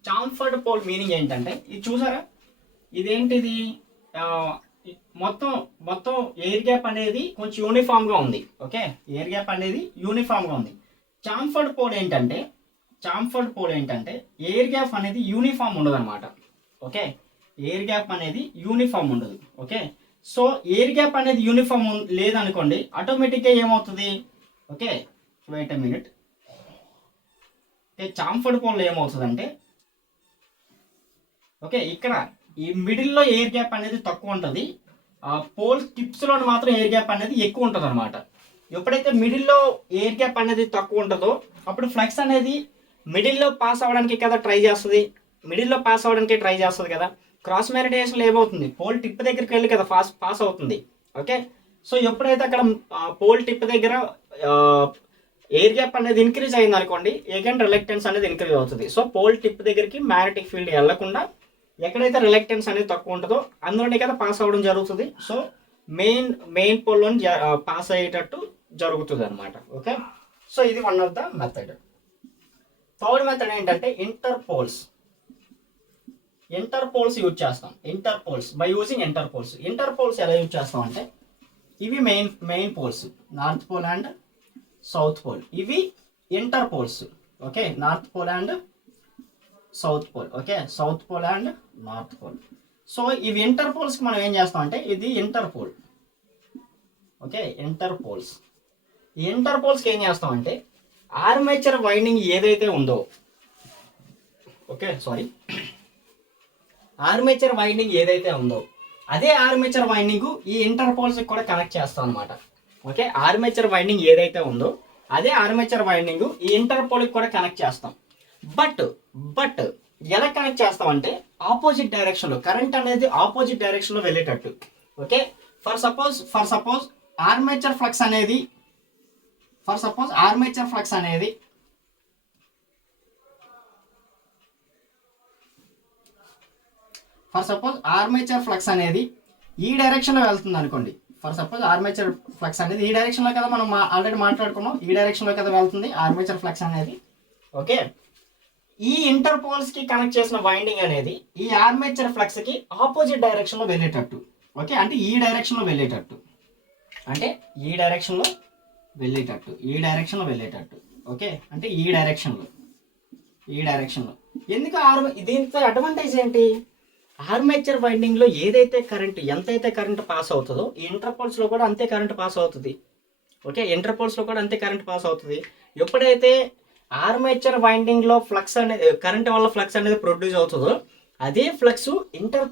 chamfered pole meaning ఏంటంటే, ఇది చూసారా, ఇదేంటిది, మొత్తం ఎయిర్ గ్యాప్ అనేది కొంచెం యూనిఫామ్గా ఉంది. ఓకే, ఎయిర్ గ్యాప్ అనేది యూనిఫామ్గా ఉంది. చాంఫర్డ్ పోల్ ఏంటంటే ఎయిర్ గ్యాప్ అనేది యూనిఫామ్ ఉండదు అనమాట. ఓకే, ఎయిర్ గ్యాప్ అనేది యూనిఫామ్ ఉండదు. ఓకే, సో ఎయిర్ గ్యాప్ అనేది యూనిఫామ్ లేదనుకోండి, ఆటోమేటిక్గా ఏమవుతుంది, okay wait a minute. Chamfered పోల్లో ఏమవుతుందంటే, ఓకే ఇక్కడ ఈ మిడిల్లో ఎయిర్ గ్యాప్ అనేది తక్కువ ఉంటుంది, పోల్ టిప్స్లో మాత్రం ఎయిర్ గ్యాప్ అనేది ఎక్కువ ఉంటుంది అనమాట. ఎప్పుడైతే మిడిల్లో ఎయిర్ గ్యాప్ అనేది తక్కువ ఉంటుందో అప్పుడు ఫ్లక్స్ అనేది మిడిల్లో పాస్ అవ్వడానికి కదా ట్రై చేస్తుంది కదా. క్రాస్ మ్యాగ్నెటైజేషన్లో ఏమవుతుంది, పోల్ టిప్ దగ్గరికి వెళ్ళి కదా పాస్ అవుతుంది. ఓకే, సో ఎప్పుడైతే అక్కడ పోల్ టిప్ దగ్గర ఎయిర్ గ్యాప్ అనేది ఇంక్రీజ్ అయింది అనుకోండి, అగైన్ రిలక్టెన్స్ అనేది ఇంక్రీజ్ అవుతుంది. సో పోల్ టిప్ దగ్గరికి మ్యాగ్నెటిక్ ఫీల్డ్ వెళ్లకుండా ఎక్కడైతే రిలక్టెన్స్ అనేది తక్కువ ఉంటుందో అందులోనే కదా పాస్ అవ్వడం జరుగుతుంది. సో మెయిన్ పోల్లోని పాస్ అయ్యేటట్టు జరుగుతుంది అనమాట. ఓకే, సో ఇది one of the method. Third method ఏంటంటే ఇంటర్ పోల్స్ యూజ్ చేస్తాం. బై యూజింగ్ ఇంటర్ పోల్స్ ఎలా యూజ్ చేస్తాం అంటే, ఇవి main poles, north pole and south pole. ఇవి interpoles. Okay, north pole and south pole. Okay, south pole and north pole. So ఇవి ఇంటర్ పోల్స్కి మనం ఏం చేస్తాం అంటే, ఇది ఇంటర్ పోల్. ఓకే, ఇంటర్ పోల్స్కి ఏం చేస్తాం అంటే, ఆర్మేచర్ వైండింగ్ ఏదైతే ఉందో, ఆర్మేచర్ వైండింగ్ ఏదైతే ఉందో అదే ఆర్మేచర్ వైండింగ్ ఈ ఇంటర్ పోల్స్కి కూడా కనెక్ట్ చేస్తాం అనమాట. ఓకే, ఆర్మేచర్ వైండింగ్ ఏదైతే ఉందో అదే ఆర్మేచర్ వైండింగ్ ఈ ఇంటర్ పోల్కి కూడా కనెక్ట్ చేస్తాం. బట్ ఎలా కనెక్ట్ చేస్తామంటే, ఆపోజిట్ డైరెక్షన్లో, కరెంట్ అనేది ఆపోజిట్ డైరెక్షన్లో వెళ్ళేటట్టు. Okay, for suppose armature flux అనేది ఈ డైరెక్షన్లో వెళ్తుంది అనుకోండి. ఆర్మేచర్ ఫ్లక్స్ అనేది ఈ డైరెక్షన్లో కదా, మనం ఆల్రెడీ మాట్లాడుకున్నాం, ఈ డైరెక్షన్లో కదా వెళ్తుంది ఆర్మేచర్ ఫ్లక్స్ అనేది. ఓకే, ఈ ఇంటర్ పోల్స్కి కనెక్ట్ చేసిన వైండింగ్ అనేది ఈ ఆర్మేచర్ ఫ్లక్స్కి ఆపోజిట్ డైరెక్షన్లో వెళ్ళేటట్టు. ఓకే, అంటే ఈ డైరెక్షన్లో వెళ్ళేటట్టు. ఓకే, అంటే ఈ డైరెక్షన్లో ఎందుకు దీంతో అడ్వాంటేజ్ ఏంటి, ఆర్మేచర్ వైండింగ్లో ఎంతైతే కరెంట్ పాస్ అవుతుందో ఈ ఇంటర్ పోల్స్లో కూడా అంతే కరెంట్ పాస్ అవుతుంది. ఓకే, ఇంటర్ పోల్స్లో కూడా అంతే కరెంట్ పాస్ అవుతుంది. ఎప్పుడైతే ఆర్మేచర్ వైండింగ్లో ఫ్లక్స్ అనేది, కరెంట్ వల్ల ఫ్లక్స్ అనేది ప్రొడ్యూస్ అవుతుందో అదే ఫ్లక్స్ ఇంటర్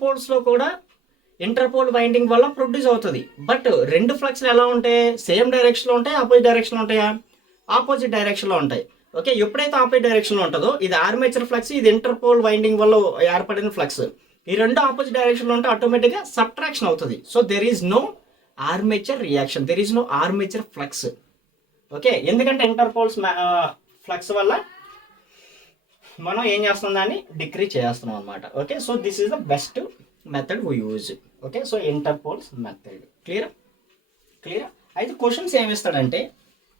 పోల్ వైండింగ్ వల్ల ప్రొడ్యూస్ అవుతుంది. బట్ రెండు ఫ్లక్స్లు ఎలా ఉంటాయి, సేమ్ డైరెక్షన్లో ఉంటాయి, ఆపోజిట్ డైరెక్షన్లో ఉంటాయి. ఓకే, ఎప్పుడైతే ఆపోజిట్ డైరెక్షన్లో ఉంటుందో ఇది ఆర్మేచర్ ఫ్లక్స్, ఇది ఇంటర్ పోల్ వైండింగ్ వల్ల ఏర్పడిన ఫ్లక్స్, ఈ రెండు ఆపోజిట్ డైరెక్షన్లో ఉంటే ఆటోమేటిక్గా సబ్ట్రాక్షన్ అవుతుంది. So there is no armature reaction, there is no armature flux. Okay, ఎందుకంటే ఇంటర్ పోల్స్ ఫ్లక్స్ వల్ల మనం ఏం చేస్తున్నాం, దాన్ని డిక్రీజ్ చేస్తున్నాం అనమాట. Okay, so this is the best method we use. Okay, so interpoles method clear. అయితే questions ఏమిస్తాడంటే,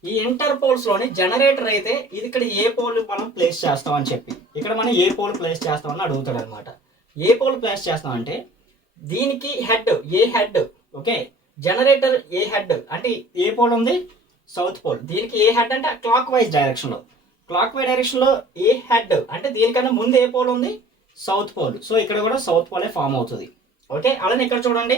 ఈ ఇంటర్ పోల్స్లోని జనరేటర్ అయితే ఇది ఇక్కడ ఏ పోల్ మనం ప్లేస్ చేస్తామని చెప్పి, ఇక్కడ మనం ఏ పోల్ ప్లేస్ చేస్తామని అడుగుతాడు అనమాట. ఏ పోల్ ప్లేస్ చేస్తామంటే దీనికి ఏ హెడ్. ఓకే, జనరేటర్ ఏ హెడ్ అంటే ఏ పోల్ ఉంది, సౌత్ పోల్. దీనికి ఏ హెడ్ అంటే క్లాక్ వైజ్ డైరెక్షన్లో ఏ హెడ్ అంటే దీనికన్నా ముందు ఏ పోల్ ఉంది, సౌత్ పోల్. సో ఇక్కడ కూడా సౌత్ పోలే ఫామ్ అవుతుంది. ఓకే, అలానే ఇక్కడ చూడండి,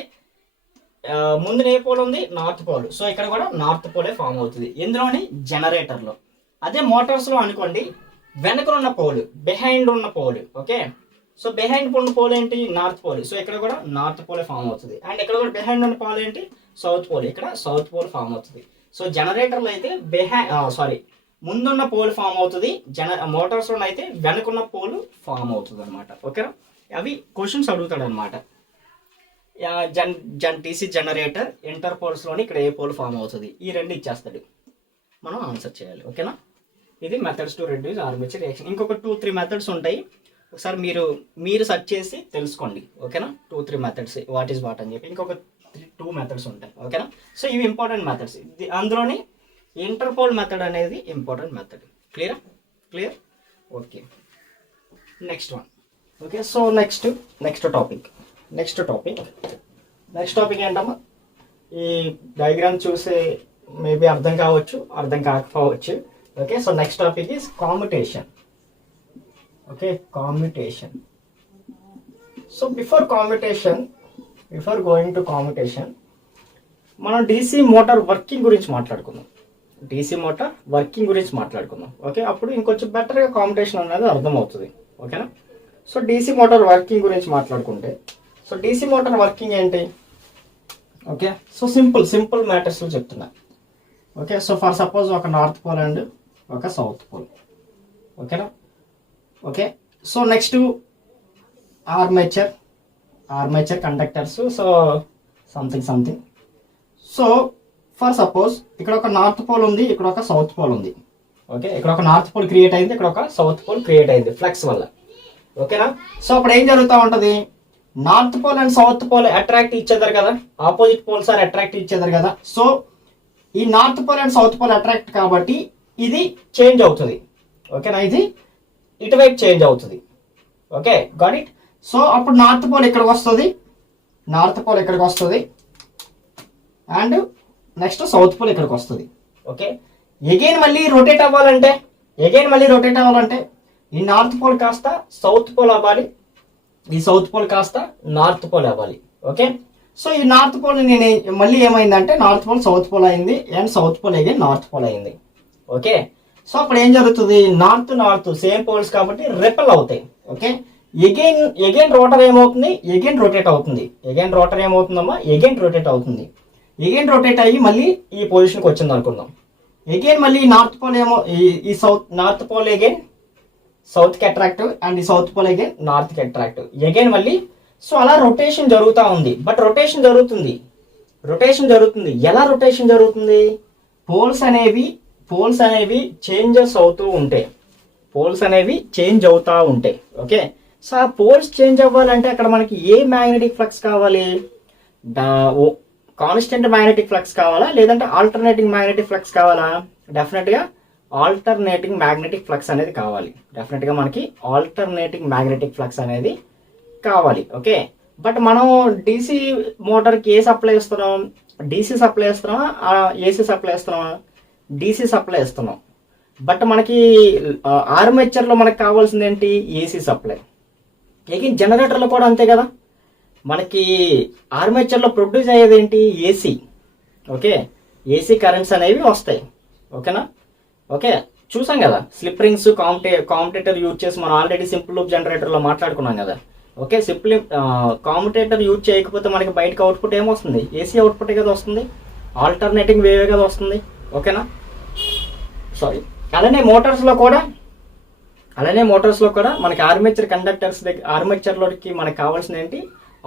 ముందు ఏ పోల్ ఉంది, నార్త్ పోల్. సో ఇక్కడ కూడా నార్త్ పోలే ఫామ్ అవుతుంది ఇందులోని జనరేటర్లో. అదే మోటార్స్లో అనుకోండి, వెనక ఉన్న పోల్, బిహైండ్ ఉన్న పోల్. ఓకే, సో బిహైండ్ ఉన్న పోల్ ఏంటి, నార్త్ పోల్. సో ఇక్కడ కూడా నార్త్ పోలే ఫామ్ అవుతుంది. అండ్ ఇక్కడ కూడా బిహైండ్ ఉన్న పోల్ ఏంటి, సౌత్ పోల్. ఇక్కడ సౌత్ పోల్ ఫామ్ అవుతుంది. సో జనరేటర్లో అయితే ముందున్న పోల్ ఫామ్ అవుతుంది, మోటార్స్లో అయితే వెనకున్న పోల్ ఫామ్ అవుతుంది అనమాట. ఓకేనా, అవి క్వశ్చన్స్ అడుగుతాడు అనమాట. డీసీ జనరేటర్ ఇంటర్ పోల్స్లోని ఇక్కడ ఏ పోల్ ఫామ్ అవుతుంది, ఈ రెండు ఇచ్చేస్తాడు, మనం ఆన్సర్ చేయాలి. ఓకేనా, ఇది methods to reduce armature reaction. ఇంకొక 2-3 మెథడ్స్ ఉంటాయి, ఒకసారి మీరు సెర్చ్ చేసి తెలుసుకోండి. ఓకేనా, 2-3 మెథడ్స్ వాట్ ఈస్ వాట్ అని చెప్పి ఇంకొక 2 మెథడ్స్ ఉంటాయి. ఓకేనా, సో ఇవి ఇంపార్టెంట్ మెథడ్స్. అందులోని ఇంటర్పోల్ మెథడ్ అనేది important method. Clear okay. Next one. Okay, so next topic ఏంటమ్మా, ఈ డయాగ్రామ్ చూసి మేబీ అర్థం కావచ్చు, అర్థం కాకపోవచ్చు. Okay, so next topic is commutation. Okay, commutation. So before going to commutation మనం డీసీ మోటార్ వర్కింగ్ గురించి మాట్లాడుకుందాం. ఓకే, అప్పుడు ఇంకొంచెం బెటర్గా కాంపిటీషన్ అనేది అర్థమవుతుంది. ఓకేనా, సో డీసీ మోటార్ వర్కింగ్ గురించి మాట్లాడుకుంటే, సో డీసీ మోటార్ వర్కింగ్ ఏంటి? ఓకే, సో సింపుల్ మ్యాటర్స్లో చెప్తున్నా. ఓకే, సో ఫర్ సపోజ్ ఒక నార్త్ పోల్ అండ్ ఒక సౌత్ పోల్. ఓకేనా, okay, so next armature conductors. So something. So for suppose ఇక్కడ ఒక నార్త్ పోల్ ఉంది, ఇక్కడ ఒక సౌత్ పోల్ ఉంది. ఓకే, ఇక్కడ ఒక నార్త్ పోల్ క్రియేట్ అయింది, ఇక్కడ ఒక సౌత్ పోల్ క్రియేట్ అయింది ఫ్లక్స్ వల్ల. ఓకేనా, సో అప్పుడు ఏం జరుగుతూ ఉంటుంది, north pole and south pole attract ఇచ్చేదారు కదా, ఆపోజిట్ పోల్స్ ఆర్ అట్రాక్ట్ ఇచ్చేదారు కదా. సో ఈ north pole and south pole attract కాబట్టి ఇది చేంజ్ అవుతుంది. ఓకేనా, ఇది ఇటువైపు చేంజ్ అవుతుంది. Okay, got it. సో అప్పుడు నార్త్ పోల్ ఇక్కడికి వస్తుంది అండ్ నెక్స్ట్ సౌత్ పోల్ ఇక్కడికి వస్తుంది. ఓకే, ఎగైన్ మళ్ళీ రొటేట్ అవ్వాలంటే ఈ నార్త్ పోల్ కాస్త సౌత్ పోల్ అవ్వాలి, ఈ సౌత్ పోల్ కాస్త నార్త్ పోల్ అవ్వాలి. ఓకే, సో ఈ నార్త్ పోల్ నేను మళ్ళీ ఏమైందంటే నార్త్ పోల్ సౌత్ పోల్ అయింది and south pole again north pole అయింది. ఓకే, సో అప్పుడు ఏం జరుగుతుంది, నార్త్ సేమ్ పోల్స్ కాబట్టి రిపెల్ అవుతాయి. ఓకే, ఎగైన్ రోటర్ ఏమవుతుంది, ఎగైన్ రొటేట్ అవుతుంది. ఎగైన్ రొటేట్ అయ్యి మళ్ళీ ఈ పొజిషన్కి వచ్చింది అనుకుందాం. ఎగైన్ మళ్ళీ నార్త్ పోల్ ఈ నార్త్ పోల్ ఎగైన్ సౌత్కి అట్రాక్ట్ అండ్ ఈ సౌత్ పోల్ అగైన్ నార్త్కి అట్రాక్ట్ ఎగైన్ మళ్ళీ. సో అలా రొటేషన్ జరుగుతూ ఉంది. బట్ రొటేషన్ జరుగుతుంది. ఎలా రొటేషన్ జరుగుతుంది, పోల్స్ అనేవి చేంజ్ అవుతూ ఉంటాయి. ఓకే, సో ఆ పోల్స్ చేంజ్ అవ్వాలంటే అక్కడ మనకి ఏ మ్యాగ్నెటిక్ ఫ్లక్స్ కావాలి, కాన్స్టెంట్ మ్యాగ్నెటిక్ ఫ్లక్స్ కావాలా లేదంటే ఆల్టర్నేటింగ్ మ్యాగ్నెటిక్ ఫ్లక్స్ కావాలా? డెఫినెట్గా ఆల్టర్నేటింగ్ మ్యాగ్నెటిక్ ఫ్లక్స్ అనేది కావాలి. ఓకే, బట్ మనం డీసీ మోటార్కి ఏ సప్లై ఇస్తున్నాం, డీసీ సప్లై ఇస్తున్నామా ఏసీ సప్లై ఇస్తున్నామా? డీసీ సప్లై ఇస్తున్నాం. బట్ మనకి ఆర్మేచర్లో మనకు కావాల్సింది ఏంటి, ఏసీ సప్లై. లేకిన్ జనరేటర్లో కూడా అంతే కదా, మనకి ఆర్మేచర్లో ప్రొడ్యూస్ అయ్యేది ఏంటి, ఏసీ. ఓకే, ఏసీ కరెంట్స్ అనేవి వస్తాయి. ఓకేనా, ఓకే చూసాం కదా, స్లిప్ రింగ్స్ కామ్యుటేటర్ యూజ్ చేసి మనం ఆల్రెడీ సింపుల్ లూప్ జనరేటర్లో మాట్లాడుకున్నాం కదా. ఓకే, కామ్యుటేటర్ యూజ్ చేయకపోతే మనకి బయటకు అవుట్పుట్ ఏమొస్తుంది, ఏసీ అవుట్పుట్ కదా వస్తుంది, ఆల్టర్నేటింగ్ వేవే కదా వస్తుంది. ఓకేనా, సారీ. అలానే మోటార్స్లో కూడా మనకి ఆర్మేచర్ కండక్టర్స్ దగ్గర ఆర్మేచర్లోకి మనకి కావాల్సింది ఏంటి,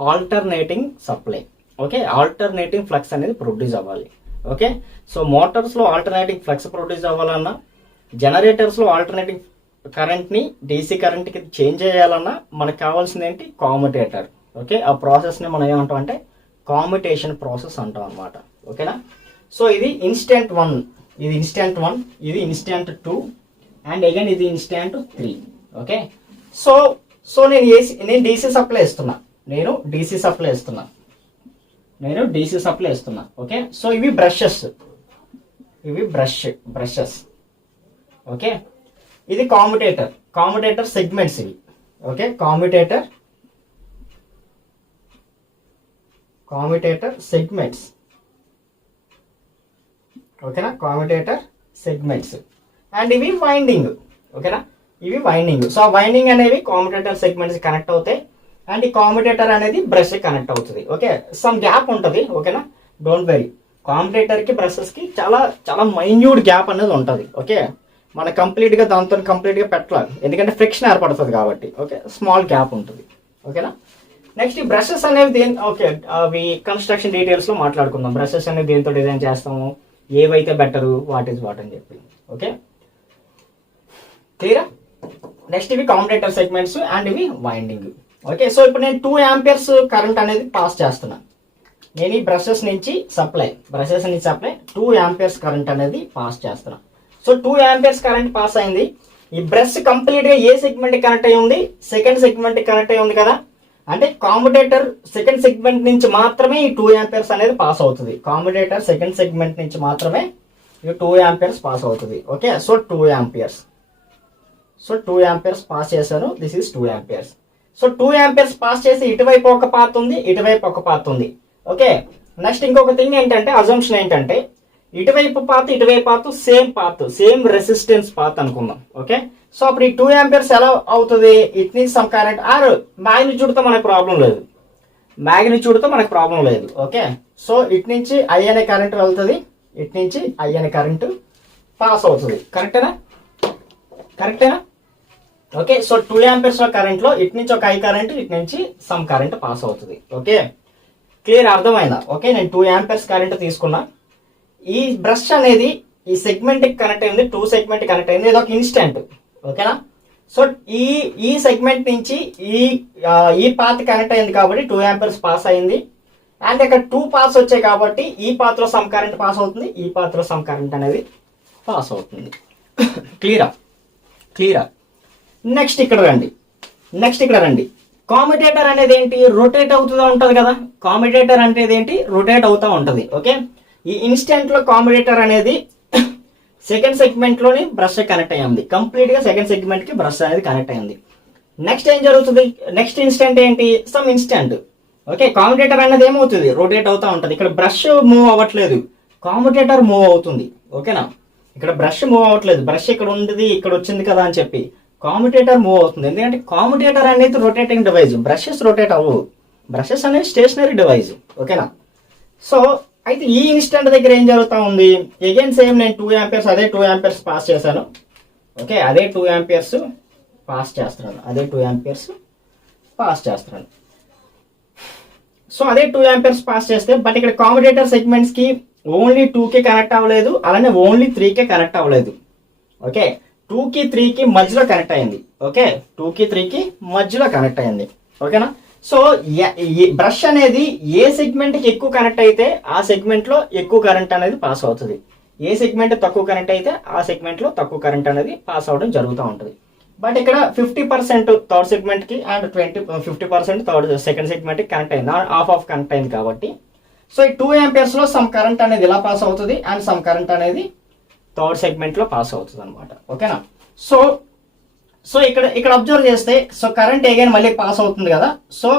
alternating supply. Okay, alternating flux అనేది ప్రొడ్యూస్ అవ్వాలి. ఓకే, సో మోటార్స్లో ఆల్టర్నేటింగ్ ఫ్లక్స్ ప్రొడ్యూస్ అవ్వాలన్నా, జనరేటర్స్లో ఆల్టర్నేటింగ్ కరెంట్ని డీసీ కరెంట్కి చేంజ్ చేయాలన్నా మనకు కావాల్సింది ఏంటి, కామ్యుటేటర్. ఓకే, ఆ ప్రాసెస్ని మనం ఏమంటాం అంటే కామ్యుటేషన్ ప్రాసెస్ అంటాం అనమాట. ఓకేనా, సో ఇది ఇన్స్టెంట్ 1, ఇది ఇన్స్టెంట్ 2 అండ్ అగైన్ ఇది ఇన్స్టెంట్ 3. ఓకే, సో నేను డీసీ సప్లై ఇస్తున్నా. ఓకే, సో ఇవి బ్రషెస్. ఓకే, ఇది కామ్యుటేటర్ సెగ్మెంట్స్ ఇవి. Okay, commutator segments. ఓకేనా, కామ్యుటేటర్ సెగ్మెంట్స్ అండ్ ఇవి వైండింగ్. ఓకేనా, ఇవి వైండింగ్. సో ఆ వైండింగ్ అనేవి కామ్యుటేటర్ సెగ్మెంట్స్ కనెక్ట్ అవుతాయి అండ్ ఈ కామ్యుటేటర్ అనేది బ్రష్ కనెక్ట్ అవుతుంది. ఓకే, సమ్ గ్యాప్ ఉంటుంది. ఓకేనా, డోంట్ వెరీ, కామ్యుటేటర్కి బ్రషెస్కి చాలా చాలా మైన్యూట్ గ్యాప్ అనేది ఉంటుంది. ఓకే, మన కంప్లీట్గా పెట్టాలి, ఎందుకంటే ఫ్రిక్షన్ ఏర్పడుతుంది కాబట్టి. ఓకే, స్మాల్ గ్యాప్ ఉంటుంది. ఓకేనా, నెక్స్ట్ ఈ బ్రషెస్ అనేవి ఓకే అవి కన్స్ట్రక్షన్ డీటెయిల్స్లో మాట్లాడుకుందాం. బ్రషెస్ అనేవి దేంతో డిజైన్ చేస్తాము, ఏవైతే బెటరు, వాట్ ఈస్ వాట్ అని చెప్పి. ఓకే క్లియరా? నెక్స్ట్ ఇవి కాంపిటేటర్ సెగ్మెంట్స్ అండ్ ఇవి వైండింగ్. ఓకే సో ఇప్పుడు నేను 2 ఆంపియర్స్ కరెంట్ అనేది పాస్ చేస్తున్నా. నేను ఈ బ్రషెస్ నుంచి సప్లై 2 ఆంపియర్స్ కరెంట్ అనేది పాస్ చేస్తున్నా. సో 2 ఆంపియర్స్ కరెంట్ పాస్ అయింది. ఈ బ్రష్ కంప్లీట్గా ఏ సెగ్మెంట్ కనెక్ట్ అయి ఉంది, సెకండ్ సెగ్మెంట్ కనెక్ట్ అయి ఉంది కదా. అంటే కాంపిటేటర్ సెకండ్ సెగ్మెంట్ నుంచి మాత్రమే ఈ 2 ఆంపియర్స్ అనేది పాస్ అవుతుంది. కాంపిటేటర్ సెకండ్ సెగ్మెంట్ నుంచి మాత్రమే ఈ 2 ఆంపియర్స్ పాస్ అవుతుంది. Okay so 2 amperes. So 2 amperes pass చేశాను. This is 2 amperes. So 2 amperes pass చేసి ఇటువైపు ఒక పాత్ ఉంది, ఇటువైపు ఒక పాత్ ఉంది. ఓకే నెక్స్ట్ ఇంకొక థింగ్ ఏంటంటే, అజంప్షన్ ఏంటంటే ఇటువైపు పాత్ సేమ్ రెసిస్టెన్స్ పాత్ అనుకుందాం. ఓకే సో అప్పుడు ఈ 2 ఆంపియర్స్ ఎలా అవుతుంది? It means some current or మ్యాగ్నిట్యూడ్తో మనకు ప్రాబ్లం లేదు. ఓకే సో ఇటు నుంచి ఐ అనే కరెంట్ వెళ్తుంది, ఇటు నుంచి ఐ అనే కరెంట్ పాస్ అవుతుంది. కరెక్టేనా? ఓకే సో 2 ఆంపియర్స్ కరెంట్ లో ఇటు నుంచి ఒక ఐ కరెంట్, ఇటు నుంచి సమ్ కరెంట్ పాస్ అవుతుంది. Okay clear? అర్థమైందా? ఓకే నేను 2 ఆంపియర్స్ కరెంట్ తీసుకున్నా. ఈ బ్రష్ అనేది ఈ సెగ్మెంట్ కి కనెక్ట్ అయింది, 2 సెగ్మెంట్ కనెక్ట్ అయింది. ఇది ఒక ఇన్స్టెంట్. ఓకేనా? సో ఈ సెగ్మెంట్ నుంచి ఈ పాత్ కనెక్ట్ అయింది కాబట్టి 2 ఆంపియర్స్ పాస్ అయింది. అండ్ ఇక్కడ 2 పాస్ వచ్చాయి కాబట్టి ఈ పాత్ లో సమ్ కరెంట్ పాస్ అవుతుంది, ఈ పాత్ లో సమ్ కరెంట్ అనేది పాస్ అవుతుంది. క్లియరా? నెక్స్ట్ ఇక్కడ రండి. కామ్యుటేటర్ అనేది ఏంటి? రొటేట్ అవుతూ ఉంటుంది కదా. కామ్యుటేటర్ అనేది ఏంటి? రొటేట్ అవుతూ ఉంటుంది. ఓకే ఈ ఇన్స్టెంట్ లో కామ్యుటేటర్ అనేది సెకండ్ సెగ్మెంట్ లోని బ్రష్ కనెక్ట్ అయ్యింది. కంప్లీట్ గా సెకండ్ సెగ్మెంట్ కి బ్రష్ అనేది కనెక్ట్ అయ్యింది. నెక్స్ట్ ఏం జరుగుతుంది? నెక్స్ట్ ఇన్స్టెంట్ ఏంటి? Some instant. ఓకే కామ్యుటేటర్ అనేది ఏమవుతుంది? రొటేట్ అవుతూ ఉంటుంది. ఇక్కడ బ్రష్ మూవ్ అవ్వట్లేదు, కామ్యుటేటర్ మూవ్ అవుతుంది. ఓకేనా? ఇక్కడ బ్రష్ మూవ్ అవ్వట్లేదు, బ్రష్ ఇక్కడ ఉంది, ఇక్కడ వచ్చింది కదా అని చెప్పి కామ్యుటేటర్ మూవ్ అవుతుంది. ఎందుకంటే కామ్యుటేటర్ అనేది రొటేటింగ్ డివైజ్, బ్రషెస్ రొటేట్ అవ్వవు. బ్రషెస్ అనేది స్టేషనరీ డివైజ్. ఓకేనా? సో అయితే ఈ ఇన్స్టెంట్ దగ్గర ఏం జరుగుతూ ఉంది? అగైన్ సేమ్ నేను 2 ఆంపియర్స్ అదే 2 ఆంపియర్స్ పాస్ చేశాను. ఓకే అదే 2 ఆంపియర్స్ పాస్ చేస్తున్నాను. సో అదే 2 ఆంపియర్స్ పాస్ చేస్తే బట్ ఇక్కడ కామ్యుటేటర్ సెగ్మెంట్స్ కి ఓన్లీ 2కే కనెక్ట్ అవ్వలేదు, అలానే ఓన్లీ 3కే కనెక్ట్ అవ్వలేదు. ఓకే 2కి 3కి మధ్యలో కనెక్ట్ అయింది. ఓకే 2కి 3కి మధ్యలో కనెక్ట్ అయింది. ఓకేనా? సో బ్రష్ అనేది ఏ సెగ్మెంట్కి ఎక్కువ కనెక్ట్ అయితే ఆ సెగ్మెంట్లో ఎక్కువ కరెంట్ అనేది పాస్ అవుతుంది. ఏ సెగ్మెంట్ తక్కువ కరెంట్ అయితే ఆ సెగ్మెంట్లో తక్కువ కరెంట్ అనేది పాస్ అవడం జరుగుతూ ఉంటుంది. బట్ ఇక్కడ 50% థర్డ్ సెగ్మెంట్కి అండ్ 50% థర్డ్ సెకండ్ సెగ్మెంట్కి కనెక్ట్ అయింది, ఆఫ్ కనెక్ట్ అయింది కాబట్టి సో ఈ 2 ఆంపియర్స్లో సమ్ కరెంట్ అనేది ఇలా పాస్ అవుతుంది అండ్ సమ్ కరెంట్ అనేది థర్డ్ సెగ్మెంట్లో పాస్ అవుతుంది అనమాట. ఓకేనా? సో ఇక్కడ అబ్జర్వ్ చేస్తే సో కరెంట్ అగైన్ మళ్ళీ పాస్ అవుతుంది కదా. సో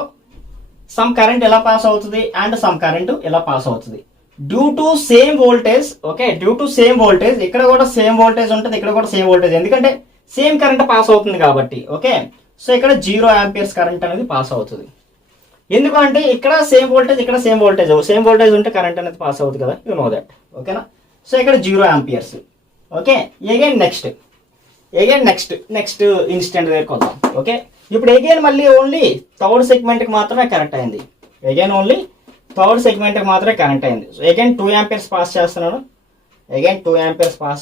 సమ్ కరెంట్ ఎలా పాస్ అవుతుంది అండ్ సమ్ కరెంట్ ఎలా పాస్ అవుతుంది due to same voltage. Okay due to same voltage, ఇక్కడ కూడా సేమ్ వోల్టేజ్ ఉంటుంది, ఇక్కడ కూడా సేమ్ వోల్టేజ్, ఎందుకంటే సేమ్ కరెంట్ పాస్ అవుతుంది కాబట్టి. ఓకే సో ఇక్కడ 0 ఆంపియర్స్ కరెంట్ అనేది పాస్ అవుతుంది. ఎందుకంటే ఇక్కడ సేమ్ వోల్టేజ్, ఇక్కడ సేమ్ వోల్టేజ్ ఉంటే కరెంట్ అనేది పాస్ అవుతుంది కదా, యు నో దట్. ఓకేనా? సో ఇక్కడ 0 amperes. Okay again next instant దగ్గరికి వద్దాం. ఓకే ఇప్పుడు అగైన్ మళ్ళీ ఓన్లీ థర్డ్ సెగ్మెంట్కి మాత్రమే కనెక్ట్ అయింది. సో అగైన్ 2 ఆంపియర్స్ పాస్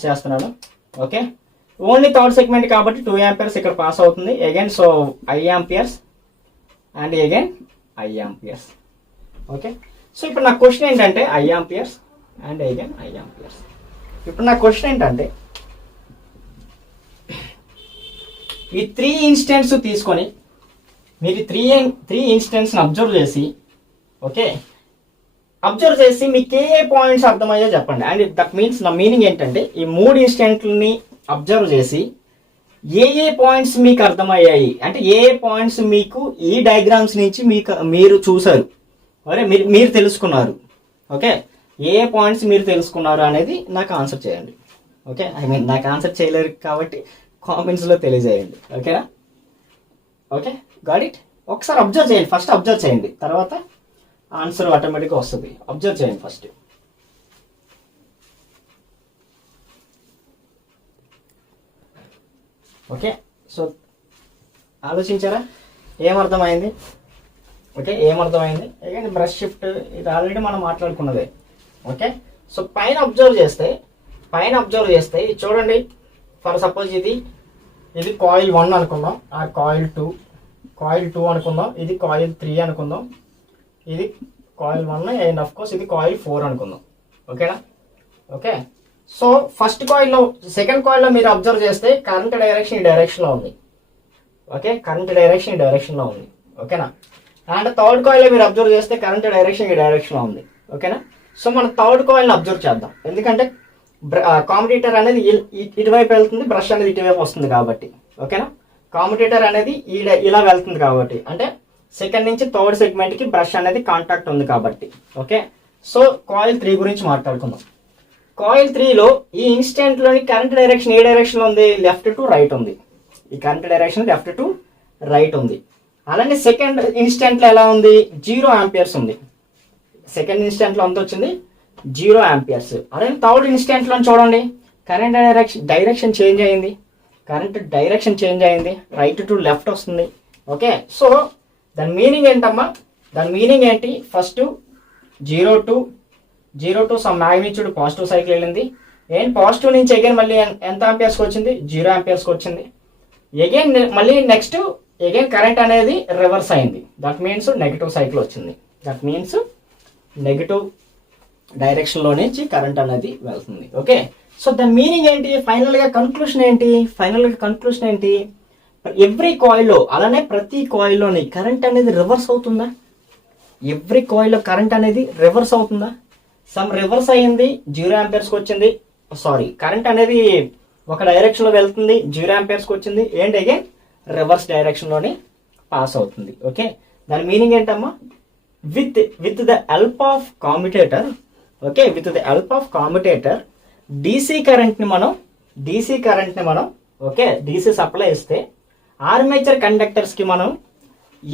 చేస్తున్నాను. ఓకే ఓన్లీ థర్డ్ సెగ్మెంట్ కాబట్టి 2 ఆంపియర్స్ ఇక్కడ పాస్ అవుతుంది. Again so I amperes and again I amperes. Okay so ఇప్పుడు నా క్వశ్చన్ ఏంటంటే I amperes and again I amperes. ఇప్పుడు నా క్వశ్చన్ ఏంటంటే ఈ 3 ఇన్స్టెంట్స్ తీసుకొని మీరు 3 ఇన్స్టెంట్స్ని అబ్జర్వ్ చేసి, ఓకే అబ్జర్వ్ చేసి మీకు ఏ పాయింట్స్ అర్థమయ్యో చెప్పండి. అండ్ దట్ మీన్స్ నా మీనింగ్ ఏంటంటే ఈ 3 ఇన్స్టెంట్లని అబ్జర్వ్ చేసి ఏ పాయింట్స్ మీకు అర్థమయ్యాయి అంటే ఏ పాయింట్స్ మీకు ఈ డయాగ్రామ్స్ నుంచి మీరు చూసారు, అరే మీరు తెలుసుకున్నారు. ఓకే ఏ పాయింట్స్ మీరు తెలుసుకున్నారు అనేది నాకు ఆన్సర్ చేయండి. ఓకే నాకు ఆన్సర్ చేయలేరు కాబట్టి కామెంట్స్లో తెలియజేయండి. ఓకేనా? Okay got it. ఒకసారి అబ్జర్వ్ చేయండి, ఫస్ట్ అబ్జర్వ్ చేయండి, తర్వాత ఆన్సర్ ఆటోమేటిక్గా వస్తుంది. అబ్జర్వ్ చేయండి ఫస్ట్. ఓకే సో ఆలోచించారా? ఏమర్థమైంది? ఓకే, ఏమర్థమైంది? అగైన్ బ్రష్ షిఫ్ట్ ఇది ఆల్రెడీ మనం మాట్లాడుకున్నదే. ఓకే, సో పైన అబ్జర్వ్ చేస్తే ఇది చూడండి. ఫర్ సపోజ్ ఇది కాయిల్ 1 అనుకుందాం, ఆ కాయిల్ 2 అనుకుందాం, ఇది కాయిల్ 3 అనుకుందాం, ఇది కాయిల్ 1 అండ్ ఆఫ్ కోర్స్ ఇది కాయిల్ 4 అనుకుందాం. ఓకేనా? ఓకే, సో సెకండ్ కాయిల్లో మీరు అబ్జర్వ్ చేస్తే కరెంట్ డైరెక్షన్ ఈ డైరెక్షన్లో ఉంది. ఓకే, కరెంట్ డైరెక్షన్ ఈ డైరెక్షన్లో ఉంది. ఓకేనా? అండ్ థర్డ్ కాయిల్లో మీరు అబ్జర్వ్ చేస్తే కరెంట్ డైరెక్షన్ ఈ డైరెక్షన్లో ఉంది. ఓకేనా? సో మనం థర్డ్ కాయిల్ని అబ్జర్వ్ చేద్దాం, ఎందుకంటే కాంపిటేటర్ అనేది ఇటువైపు వెళ్తుంది, బ్రష్ అనేది ఇటువైపు వస్తుంది కాబట్టి. ఓకేనా? కాంపిటేటర్ అనేది ఇలా వెళ్తుంది కాబట్టి, అంటే సెకండ్ నుంచి థర్డ్ సెగ్మెంట్కి బ్రష్ అనేది కాంటాక్ట్ ఉంది కాబట్టి. ఓకే, సో కాయిల్ 3 గురించి మాట్లాడుకుందాం. కాయిల్ 3లో ఈ ఇన్స్టెంట్లోని కరెంట్ డైరెక్షన్ ఏ డైరెక్షన్లో ఉంది? లెఫ్ట్ టు రైట్ ఉంది. ఈ current direction left to right ఉంది. అలానే సెకండ్ ఇన్స్టెంట్లో ఎలా ఉంది? 0 ఆంపియర్స్ ఉంది. సెకండ్ ఇన్స్టెంట్లో ఎంత వచ్చింది? 0 ఆంపియర్స్. అలానే థర్డ్ ఇన్స్టెంట్లో చూడండి, కరెంట్ డైరెక్షన్ చేంజ్ అయింది. రైట్ టు లెఫ్ట్ వస్తుంది. ఓకే, సో దాని మీనింగ్ ఏంటమ్మా? దాని మీనింగ్ ఏంటి? First 0 to some magnitude positive cycle వెళ్ళింది. పాజిటివ్ నుంచి అగైన్ మళ్ళీ ఎంత ఆంపియర్స్కి వచ్చింది? 0 ఆంపియర్స్కి వచ్చింది. మళ్ళీ నెక్స్ట్ కరెంట్ అనేది రివర్స్ అయింది. దట్ మీన్స్ నెగిటివ్ సైకిల్ వచ్చింది. దట్ మీన్స్ నెగిటివ్ డైరెక్షన్లో నుంచి కరెంట్ అనేది వెళ్తుంది. ఓకే, సో దాని మీనింగ్ ఏంటి? ఫైనల్గా కన్క్లూషన్ ఏంటి? ఎవ్రీ కాయిల్లో, అలానే ప్రతి కాయిల్లోని కరెంట్ అనేది రివర్స్ అవుతుందా? ఎవ్రీ కాయిల్లో కరెంట్ అనేది రివర్స్ అవుతుందా? సమ్ రివర్స్ అయ్యింది, 0 ఆంపియర్స్కి వచ్చింది. కరెంట్ అనేది ఒక డైరెక్షన్లో వెళ్తుంది, 0 ఆంపియర్స్కి వచ్చింది. అగైన్ రివర్స్ డైరెక్షన్లోనే పాస్ అవుతుంది. ఓకే, దాని మీనింగ్ ఏంటమ్మా? With the help of commutator. Okay, with the help of commutator DC కరెంట్ని మనం ఓకే డీసీ సప్లై ఇస్తే ఆర్మేచర్ కండక్టర్స్కి మనం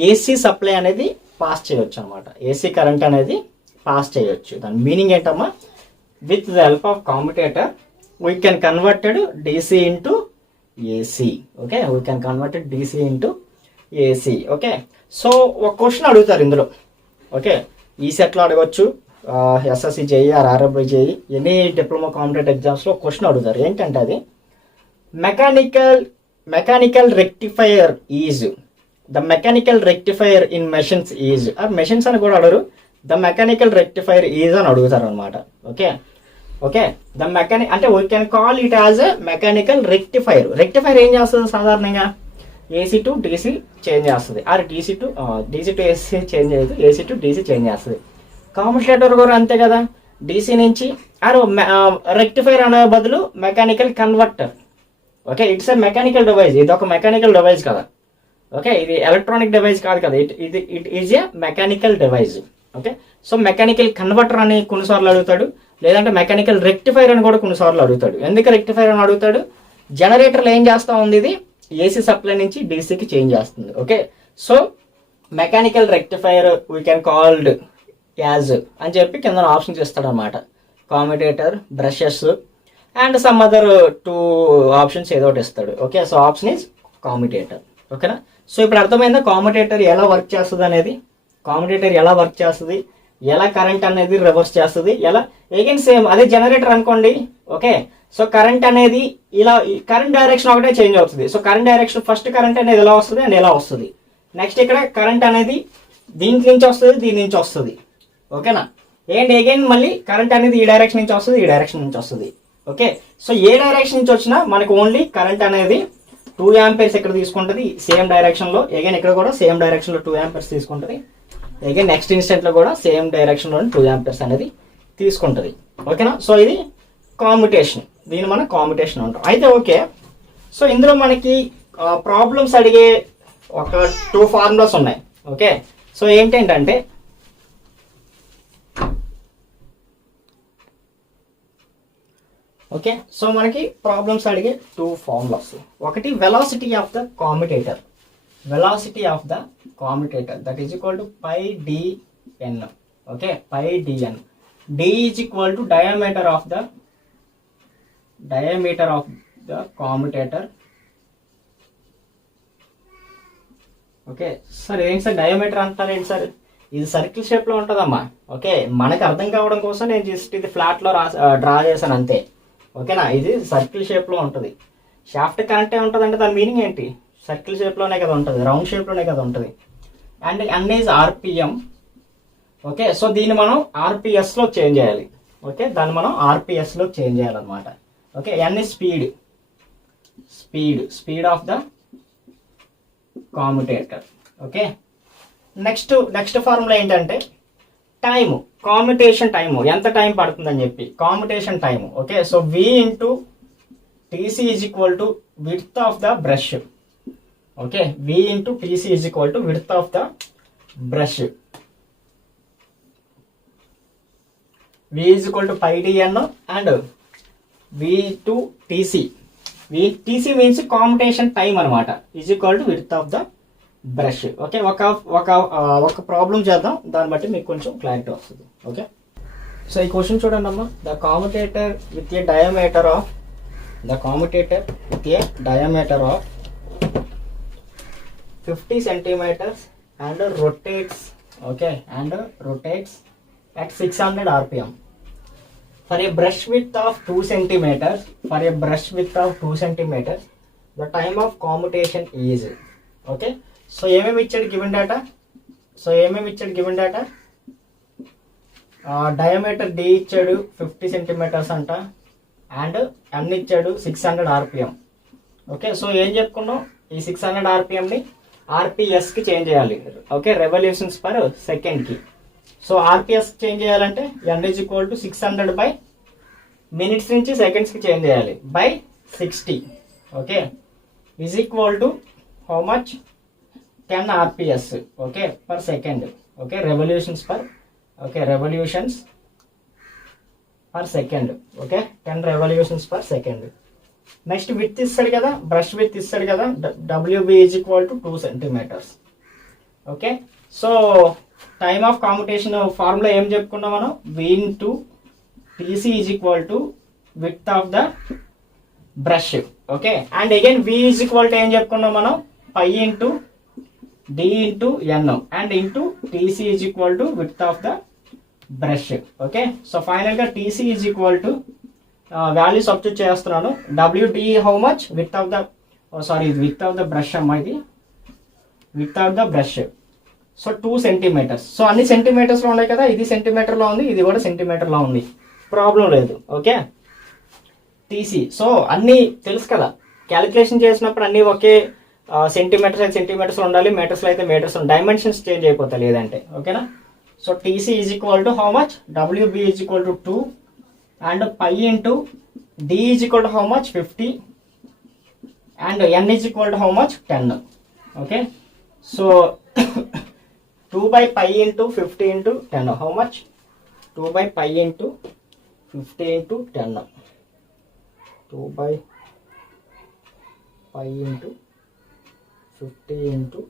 ఏసీ సప్లై అనేది పాస్ చేయొచ్చు అనమాట. ఏసీ కరెంట్ అనేది పాస్ చేయొచ్చు. దాని మీనింగ్ ఏంటమ్మా? With the help of commutator we can converted DC into AC. Okay, we can converted DC into AC. Okay, so ఒక క్వశ్చన్ అడుగుతారు ఇందులో. ఓకే, ఈ సెట్లో అడగచ్చు, SSC JE or RRB JE any diploma competitive ఎగ్జామ్స్లో క్వశ్చన్ అడుగుతారు. ఏంటంటే అది mechanical rectifier is the mechanical rectifier in machines is or machines అని కూడా అడగరు, ద మెకానికల్ రెక్టిఫైయర్ ఈజ్ అని అడుగుతారు అనమాట. ఓకే, ద మెకానిక్ అంటే we can call it as a mechanical rectifier ఏం చేస్తుంది? సాధారణంగా ఏసీ టు డీసీ చేంజ్ చేస్తుంది, or DC to AC change చేయదు, ఏసీ టు డీసీ చేంజ్ చేస్తుంది. కామ్యుటేటర్ కూడా అంతే కదా, డీసీ నుంచి ఆర్ రెక్టిఫైర్ అనే బదులు mechanical converter. Okay, it's a mechanical device. ఇది ఒక మెకానికల్ డివైస్ కదా. ఓకే, ఇది ఎలక్ట్రానిక్ డివైస్ కాదు కదా, it is a mechanical device. Okay, so mechanical converter అని కొన్నిసార్లు అడుగుతాడు, లేదంటే మెకానికల్ రెక్టిఫైర్ అని కూడా కొన్నిసార్లు అడుగుతాడు. ఎందుకు రెక్టిఫైర్ అని అడుగుతాడు? జనరేటర్లో ఏం చేస్తూ ఉంది? ఇది ఏసీ సప్లై నుంచి డీసీకి చేంజ్ చేస్తుంది. Okay, so mechanical rectifier we can called as అని చెప్పి కింద ఆప్షన్స్ ఇస్తాడు అనమాట. Commutator, brushes and some other 2 options ఏదో ఒకటి ఇస్తాడు. Okay, so option is commutator. ఓకేనా? సో ఇప్పుడు అర్థమైందా కామ్యుటేటర్ ఎలా వర్క్ చేస్తుంది, ఎలా కరెంట్ అనేది రివర్స్ చేస్తుంది, ఎలా అగైన్ సేమ్ అదే జనరేటర్ అనుకోండి. ఓకే, సో కరెంట్ అనేది ఇలా కరెంట్ డైరెక్షన్ ఒకటే చేంజ్ అవుతుంది. So current direction first current అనేది ఎలా వస్తుంది అండ్ ఎలా వస్తుంది, నెక్స్ట్ ఇక్కడ కరెంట్ అనేది దీని నుంచి వస్తుంది, దీని నుంచి వస్తుంది. ఓకేనా? అగైన్ మళ్ళీ కరెంట్ అనేది ఈ డైరెక్షన్ నుంచి వస్తుంది, ఈ డైరెక్షన్ నుంచి వస్తుంది. ఓకే, సో ఏ డైరెక్షన్ నుంచి వచ్చినా మనకు ఓన్లీ కరెంట్ అనేది 2 ఆంపియర్స్ ఇక్కడ తీసుకుంటుంది సేమ్ డైరెక్షన్లో. అగైన్ ఇక్కడ కూడా సేమ్ డైరెక్షన్లో 2 ఆంపియర్స్ తీసుకుంటుంది. అగైన్ నెక్స్ట్ ఇన్స్టెంట్లో కూడా సేమ్ డైరెక్షన్లో 2 ఆంపియర్స్ అనేది తీసుకుంటుంది. ఓకేనా? సో ఇది కామ్యుటేషన్, దీన్ని మనం కామ్యుటేషన్ అంటాం. అయితే ఓకే, సో ఇందులో మనకి ప్రాబ్లమ్స్ అడిగే ఒక 2 ఫార్ములాస్ ఉన్నాయి. ఓకే, సో ఏంటంటే ఓకే, సో మనకి ప్రాబ్లమ్స్ అడిగే 2 ఫార్ములాస్. ఒకటి velocity of the commutator, that is equal to pi dn. Okay, pi dn. D is equal to diameter of the commutator okay sir ఏంటి sir diameter అంటారు ఏంటి sir, ఇది circle షేప్లో ఉంటుందమ్మా. Okay మనకు అర్థం కావడం కోసం నేను జస్ట్ ఇది ఫ్లాట్లో డ్రా చేశాను అంతే. ఓకేనా, ఇది సర్కిల్ షేప్లో ఉంటుంది. షాఫ్ట్ కరెంటే ఉంటుంది అంటే దాని మీనింగ్ ఏంటి, సర్కిల్ షేప్లోనే కదా ఉంటుంది, రౌండ్ షేప్లోనే కదా ఉంటుంది. And N is RPM. Okay so దీన్ని మనం ఆర్పిఎస్లో చేంజ్ చేయాలి. ఓకే దాన్ని మనం ఆర్పిఎస్లో చేంజ్ చేయాలన్నమాట. Okay N is speed of the commutator. Okay next formula ఏంటంటే టైము, కామ్యుటేషన్ టైము ఎంత టైం పడుతుందని చెప్పి commutation time. Okay so V into TC is equal to width of the brush. Okay V into TC is equal to width of the brush. V is equal to pi డిఎన్ and V to TC. TC means commutation time అనమాట, is equal to width of the brush. Okay ఒక problem చేద్దాం, దాన్ని బట్టి మీకు కొంచెం clarity వస్తుంది. Okay so ఈ question చూడండి అమ్మా. The commutator with a diameter of 50 centimeters and rotates at 600 rpm for a brush width of 2 centimeters. The time of commutation is. Okay so ఏమేమి ఇచ్చాడు గివెన్ డేటా. డయామీటర్ డి ఇచ్చాడు 50 centimetres అంట, and ఎన్ ఇచ్చాడు 600 rpm. Okay so ఏం చెప్పుకున్నాం, ఈ 600 rpmని ఆర్పిఎస్కి చేంజ్ చేయాలి. ఓకే రెవల్యూషన్స్ పర్ సెకండ్కి. సో ఆర్పిఎస్ చేంజ్ చేయాలంటే N is equal to 600 by minutes నుంచి సెకండ్స్కి చేంజ్ చేయాలి by 60. Okay is equal to how much 10 rps. Okay per second. Okay revolutions per second. Okay 10 revolutions per second. Next width ఇస్తాడు కదా, brush width ఇస్తాడు కదా, WB is equal to 2 centimeters. Okay so time of commutation formula ఏం చెప్పుకున్నాం మనం, V into TC is equal to width of the brush. Okay and again V is equal to ఏం చెప్పుకున్నాం మనం, pi into D into N and into TC is equal to width of the brush. Okay so ఫైనల్గా TC is equal to value substitute చేస్తున్నాను, WD how much width of the brush అమ్మా, ఇది width of the brush. So 2 centimeters. So అన్ని సెంటీమీటర్స్లో ఉన్నాయి కదా, ఇది సెంటీమీటర్లో ఉంది, ఇది కూడా సెంటీమీటర్లో ఉంది, ప్రాబ్లం లేదు. ఓకే టీసీ సో అన్నీ తెలుసు కదా, క్యాలిక్యులేషన్ చేసినప్పుడు అన్నీ ఒకే సెంటీమీటర్స్ అయితే సెంటీమీటర్స్ ఉండాలి, మీటర్స్లో అయితే మీటర్స్, డైమెన్షన్స్ చేంజ్ అయిపోతాయి లేదంటే. ఓకేనా so TC is equal to how much, WB is equal to 2 and pi into D is equal to how much 50 and N is equal to how much 10. Okay so 2 by pi into 50 into 10 how much, 2 by pi into 50 into 10, 2 by pi into 50 into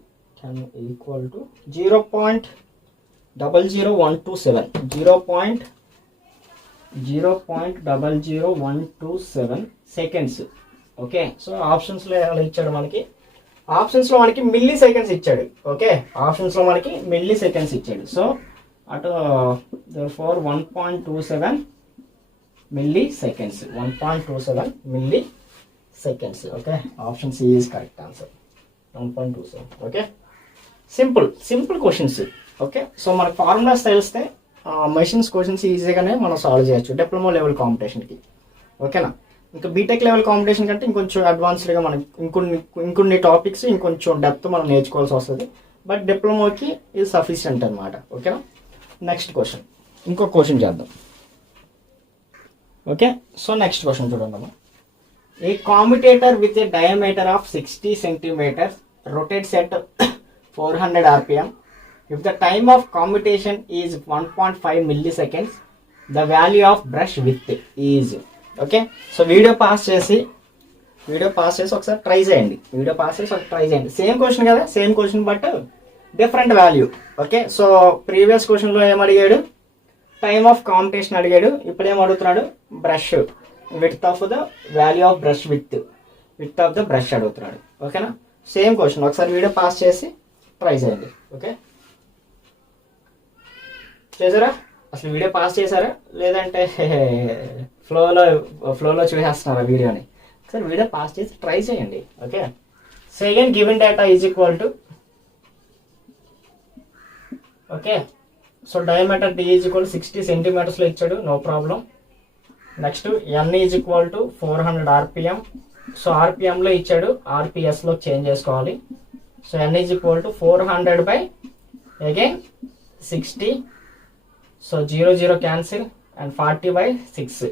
10 equal to 0.00127 0.00127 seconds. Okay so ఆప్షన్స్లో ఎలా ఇచ్చాడు మనకి, ఆప్షన్స్లో మనకి milliseconds ఇచ్చాడు. Okay ఆప్షన్స్లో మనకి milliseconds ఇచ్చాడు. సో అటు four 1.27 milliseconds, 1.27 milliseconds. Okay option C is correct answer, 1.27. Okay simple questions. Okay so మనకు ఫార్ములాస్ తెలిస్తే మెషిన్స్ క్వశ్చన్స్ ఈజీగానే మనం సాల్వ్ చేయొచ్చు డిప్లొమా లెవెల్ కాంపిటీషన్కి. ఓకేనా ఇంకా బీటెక్ లెవెల్ కాంపిటీషన్ కంటే ఇంకొంచెం అడ్వాన్స్డ్గా మనం ఇంకొన్ని టాపిక్స్ ఇంకొంచెం డెప్త్ మనం నేర్చుకోవాల్సి వస్తుంది, బట్ డిప్లొమాకి ఇది సఫిషియంట్ అనమాట. ఓకేనా నెక్స్ట్ క్వశ్చన్, ఇంకో క్వశ్చన్ చేద్దాం. ఓకే సో నెక్స్ట్ క్వశ్చన్ చూడండి. A commutator with a diameter of 60 centimeters rotates at 400 rpm. If the time of commutation is 1.5 milliseconds, the value of brush width is. Okay so video pass చేసి ఒకసారి try చేయండి, same question కదా, same question but different value. Okay so previous క్వశ్చన్లో ఏం అడిగాడు, time of competition అడిగాడు, ఇప్పుడు ఏం అడుగుతున్నాడు, brush width of the value of brush with of the brush అడుగుతున్నాడు. ఓకేనా సేమ్ క్వశ్చన్, ఒకసారి వీడియో పాస్ చేసి ట్రై చేయండి. ఓకే, చేసారా? అసలు వీడియో పాస్ చేశారా లేదంటే ఫ్లోలో చూసేస్తున్నారా వీడియోని? సరే, వీడియో పాస్ చేసి ట్రై చేయండి. Okay, so again given data is equal to, okay, so diameter D is equal 60 సెంటీమీటర్స్లో ఇచ్చాడు, no problem. Next N is equal to 400 RPM. సో ఆర్పిఎంలో ఇచ్చాడు, ఆర్పిఎస్లో చేంజ్ చేసుకోవాలి. So N is equal to 400 by again 60. So 0 0 cancel and 40/6.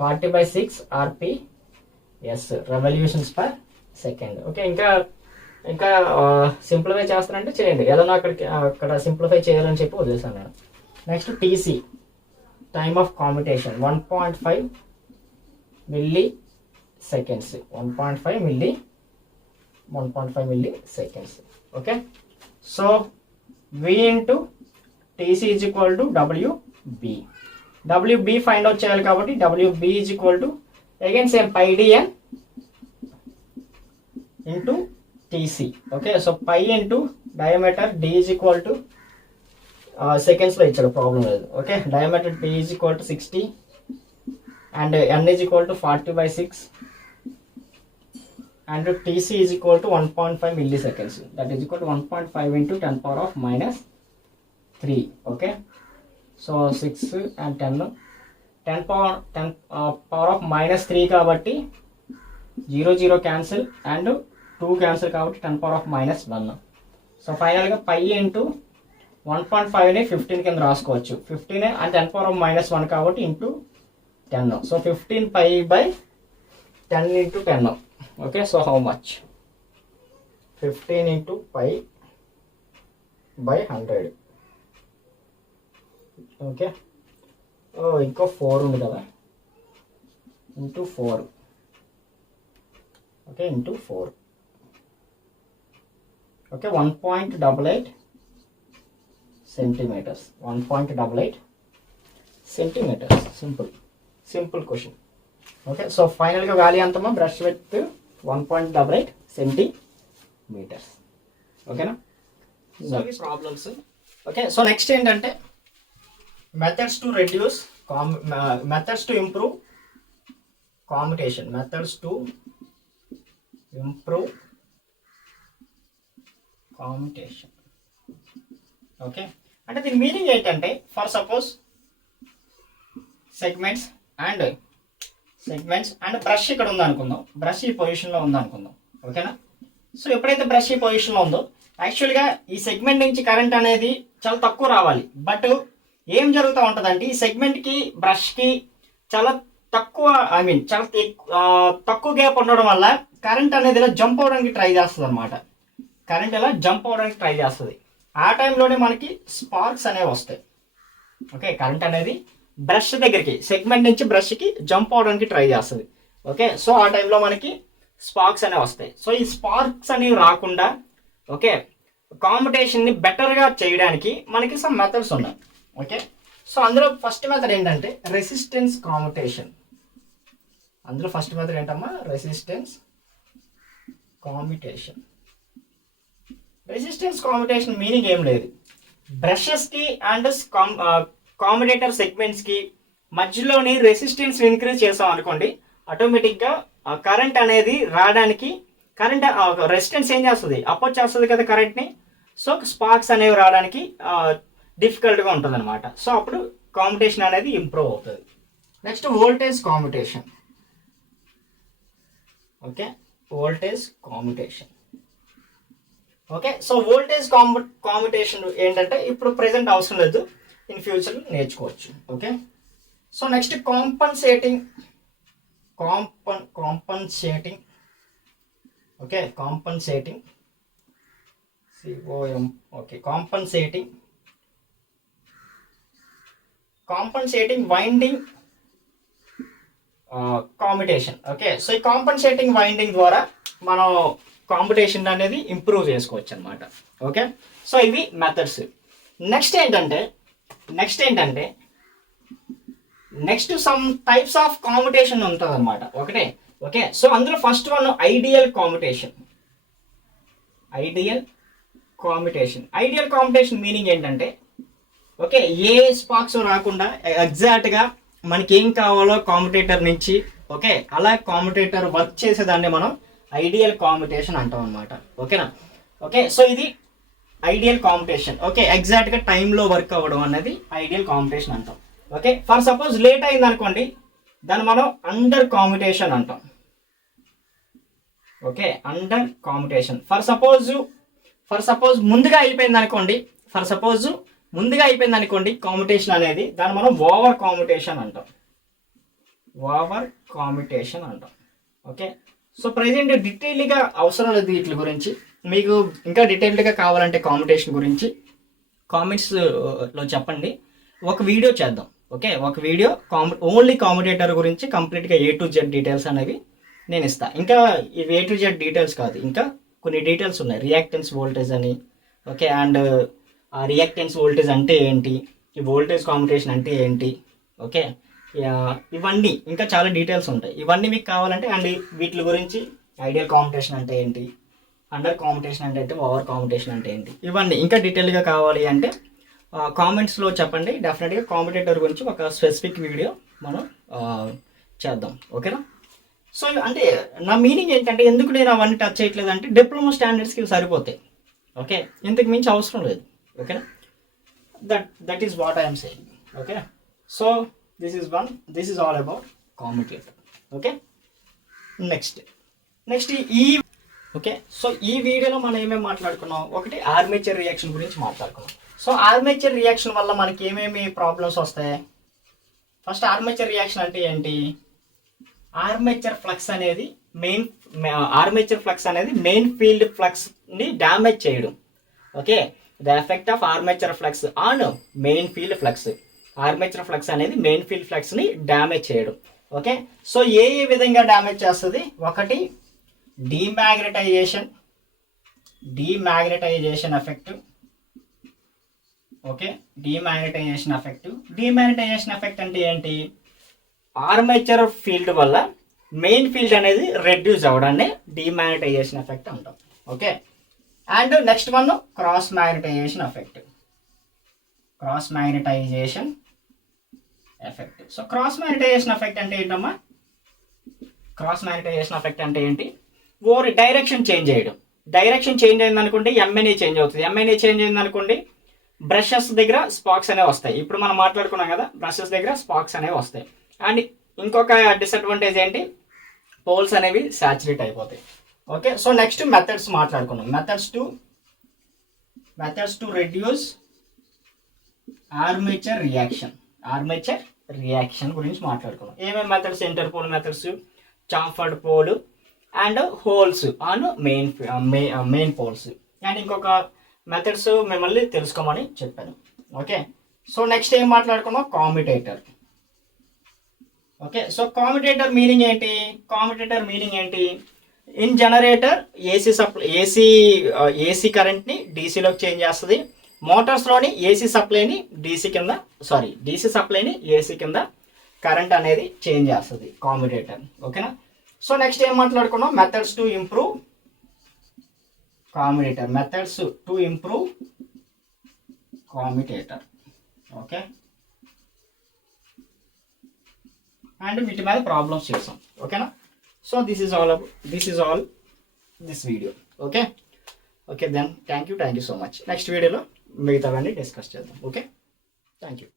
40/6 RPS revolutions per second. Okay, ఇంకా simplify చేస్తానంటే చేయండి, ఏదైనా అక్కడ సింప్లిఫై చేయాలని చెప్పి వదిలేసాను నేను. Next TC, time of commutation 1.5 milliseconds. 1.5 milliseconds. Okay, so V into TC is equal to WB. WB find out చేయాలి కాబట్టి WB is equal to again same pi DN into TC. Okay, so pi into diameter D is equal to సెకండ్స్లో ఇచ్చాడు, problem లేదు. Okay, diameter D is equal to 60 and N is equal to 40/6 and TC is equal to 1.5 milliseconds. That is equal to 1.5 into 10 power of minus 3. Okay, so 6 and 10 power of minus 3 కాబట్టి 0 0 cancel and 2 cancel కాబట్టి 10 power of minus 1. So ఫైనల్గా pi into 1.5ని 15 కింద రాసుకోవచ్చు. 15 and 10 power of minus 1 కాబట్టి into 10. So 15 pi by 10 into 10. Okay, so how much? 15 into pi by 100. Okay, oh ఇంకో 4 ఉంది కదా, into 4. Okay, into 4. Okay, 1.88 centimeters. 1.88 centimeters. Simple question. Okay, so ఫైనల్గా value ఎంతమ్మా? Brush with 1.88 centimetres. ఓకేనా? So ఇవి problems. Okay, so next ఏంటంటే methods to reduce methods to improve commutation. Methods to improve commutation. Okay, అంటే దీని meaning ఏంటంటే for suppose segments and brush ఇక్కడ ఉందనుకుందాం, బ్రష్ ఈ పొజిషన్లో ఉందనుకుందాం. ఓకేనా? సో ఎప్పుడైతే బ్రష్ ఈ పొజిషన్లో ఉందో యాక్చువల్గా ఈ సెగ్మెంట్ నుంచి కరెంట్ అనేది చాలా తక్కువ రావాలి. బట్ ఏం జరుగుతూ ఉంటుందంటే ఈ సెగ్మెంట్కి బ్రష్కి చాలా చాలా తక్కువ గ్యాప్ ఉండడం వల్ల కరెంట్ అనేది ఇలా జంప్ అవడానికి ట్రై చేస్తుంది అనమాట. ఆ టైంలోనే మనకి స్పార్క్స్ అనేవి వస్తాయి. ఓకే, కరెంట్ అనేది బ్రష్ దగ్గరికి సెగ్మెంట్ నుంచి బ్రష్కి జంప్ అవడానికి ట్రై చేస్తుంది. ఓకే, సో ఆ టైంలో మనకి స్పార్క్స్ అనేవి వస్తాయి. సో ఈ స్పార్క్స్ అనేవి రాకుండా ఓకే కాంపిటీషన్ని బెటర్గా చేయడానికి మనకి సమ్ మెథడ్స్ ఉన్నాయి. ఓకే, సో అందులో ఫస్ట్ మెథడ్ ఏంటంటే resistance competition. Resistance competition meaning ఏం లేదు, బ్రషెస్కి అండ్ కాంపిటేటర్ సెగ్మెంట్స్కి మధ్యలోని రెసిస్టెన్స్ ఇంక్రీజ్ చేసాం అనుకోండి, ఆటోమేటిక్గా కరెంట్ అనేది రావడానికి రెసిస్టెన్స్ ఏం చేస్తుంది, అపోజ్ చేస్తుంది కదా కరెంట్ని. సో స్పార్క్స్ అనేవి రావడానికి డిఫికల్ట్గా ఉంటుంది అనమాట. సో అప్పుడు కాంపిటీషన్ అనేది ఇంప్రూవ్ అవుతుంది. Next voltage competition. Okay, so voltage competition ఏంటంటే ఇప్పుడు ప్రెసెంట్ అవసరం లేదు, ఇన్ ఫ్యూచర్ నేర్చుకోవచ్చు. Okay, so next compensating. Okay, compensating winding competition. Okay, so ఈ కాంపన్సేటింగ్ వైండింగ్ ద్వారా మనం కాంపిటీషన్ అనేది ఇంప్రూవ్ చేసుకోవచ్చు అనమాట. ఓకే, సో ఇవి methods. Next some types of competition ఉంటుంది అనమాట. ఓకే, సో అందులో first one ideal competition. Ideal competition meaning ఏంటంటే ఓకే, ఏ స్పార్క్స్ రాకుండా ఎగ్జాక్ట్గా మనకి ఏం కావాలో కాంపిటేటర్ నుంచి ఓకే అలా కాంపిటేటర్ వర్క్ చేసేదాన్ని మనం ఐడియల్ కాంపిటీషన్ అంటాం అనమాట. ఓకేనా? ఓకే, సో ఇది ఐడియల్ కాంపిటీషన్. ఓకే, ఎగ్జాక్ట్గా టైంలో వర్క్ అవ్వడం అనేది ఐడియల్ కాంపిటీషన్ అంటాం. ఓకే, ఫర్ సపోజ్ లేట్ అయింది అనుకోండి, దాన్ని మనం అండర్ కాంపిటీషన్ అంటాం. Okay, under competition. For suppose ముందుగా అయిపోయింది అనుకోండి కాంపిటీషన్ అనేది, దాన్ని మనం ఓవర్ కాంపిటీషన్ అంటాం. ఓకే, సో ప్రజెంట్ డీటెయిల్గా అవసరం లేదు వీటి గురించి. మీకు ఇంకా డీటెయిల్డ్గా కావాలంటే కాంపిటీషన్ గురించి కామెంట్స్లో చెప్పండి, ఒక వీడియో చేద్దాం. ఓకే, ఒక వీడియో ఓన్లీ కాంపిటేటర్ గురించి కంప్లీట్గా A to Z డీటెయిల్స్ అనేవి నేను ఇస్తాను. ఇంకా ఇవి A to Z డీటెయిల్స్ కాదు, ఇంకా కొన్ని డీటెయిల్స్ ఉన్నాయి. రియాక్టెన్స్ వోల్టేజ్ అని, ఓకే, అండ్ ఆ రియాక్టెన్స్ వోల్టేజ్ అంటే ఏంటి, ఈ వోల్టేజ్ కాంపిటీషన్ అంటే ఏంటి, ఓకే, ఇవన్నీ ఇంకా చాలా డీటెయిల్స్ ఉంటాయి. ఇవన్నీ మీకు కావాలంటే అండ్ వీటి గురించి ఐడియల్ కాంపిటీషన్ అంటే ఏంటి, అండర్ కాంపిటీషన్ అంటే ఏంటి, ఓవర్ కాంపిటీషన్ అంటే ఏంటి, ఇవన్నీ ఇంకా డీటెయిల్గా కావాలి అంటే కామెంట్స్లో చెప్పండి. డెఫినెట్గా కాంపిటేటర్ గురించి ఒక స్పెసిఫిక్ వీడియో మనం చేద్దాం. ఓకేనా? సో అంటే నా మీనింగ్ ఏంటంటే ఎందుకు నేను అవన్నీ టచ్ చేయట్లేదు అంటే డిప్లొమా స్టాండర్డ్స్కి సరిపోతాయి. ఓకే, ఇంతకు మించి అవసరం లేదు. ఓకేనా? That is what I'm saying. Okay, so this is all about competitor. Okay, next okay, so ఈ వీడియోలో మనం ఏమేమి మాట్లాడుకున్నాం, ఒకటి ఆర్మేచర్ రియాక్షన్ గురించి మాట్లాడుకున్నాం. సో ఆర్మేచర్ రియాక్షన్ వల్ల మనకి ఏమేమి ప్రాబ్లమ్స్ వస్తాయి? ఫస్ట్ ఆర్మేచర్ రియాక్షన్ అంటే ఏంటి? ఆర్మేచర్ ఫ్లక్స్ అనేది మెయిన్ ఫీల్డ్ ఫ్లక్స్ని డ్యామేజ్ చేయడం. Okay, the effect of armature flux on main field flux. Armature flux అనేది మెయిన్ ఫీల్డ్ ఫ్లక్స్ని డ్యామేజ్ చేయడం. ఓకే, సో ఏ విధంగా డ్యామేజ్ చేస్తుంది? ఒకటి demagnetisation effect. Okay, demagnetisation effect అంటే ఏంటి? ఆర్మేచర్ ఫీల్డ్ వల్ల మెయిన్ ఫీల్డ్ అనేది రెడ్యూస్ అవ్వడాన్ని డీమాగ్నెటైజేషన్ ఎఫెక్ట్ అంటాం. Okay, and next one cross magnetisation effect. So cross magnetisation effect అంటే ఏంటమ్మా? క్రాస్ మ్యాగ్నెటైజేషన్ ఎఫెక్ట్ అంటే ఏంటి? ఓర్ డైరెక్షన్ చేంజ్ చేయడం. డైరెక్షన్ చేంజ్ అయింది అనుకోండి, ఎంఎన్ఏ చేంజ్ అవుతుంది. ఎంఎన్ఏ చేంజ్ అయింది అనుకోండి, బ్రషెస్ దగ్గర స్పార్క్స్ అనేవి వస్తాయి. ఇప్పుడు మనం మాట్లాడుకున్నాం కదా, బ్రషెస్ దగ్గర స్పార్క్స్ అనేవి వస్తాయి. అండ్ ఇంకొక డిసడ్వాంటేజ్ ఏంటి? పోల్స్ అనేవి సాచురేట్ అయిపోతాయి. ఓకే, సో నెక్స్ట్ మెథడ్స్ మాట్లాడుకున్నాం. Methods to reduce armature reaction గురించి మాట్లాడుకున్నాం. ఏమేమి methods? Interpole methods, chamfered pole and holes on main poles. And ఇంకొక మెథడ్స్ మిమ్మల్ని తెలుసుకోమని చెప్పాను. ఓకే, సో నెక్స్ట్ ఏం మాట్లాడుకున్నాం? Commutator. Okay, so commutator meaning ఏంటి? ఇన్ జనరేటర్ ఏసీ కరెంట్ని డీసీలోకి చేంజ్ చేస్తుంది. మోటార్స్లోని ఏసీ సప్లైని డీసీ సప్లైని ఏసీ కింద కరెంట్ అనేది చేంజ్ చేస్తుంది కామ్యుటేటర్. ఓకేనా? సో నెక్స్ట్ ఏం మాట్లాడుకున్నాం? Methods to improve commutator. Okay, and వీటి మీద ప్రాబ్లమ్స్ చేసాం. ఓకేనా? So this is all this video. Okay then thank you so much. Next వీడియోలో మిగతావన్నీ డిస్కస్ చేద్దాం. Okay, thank you.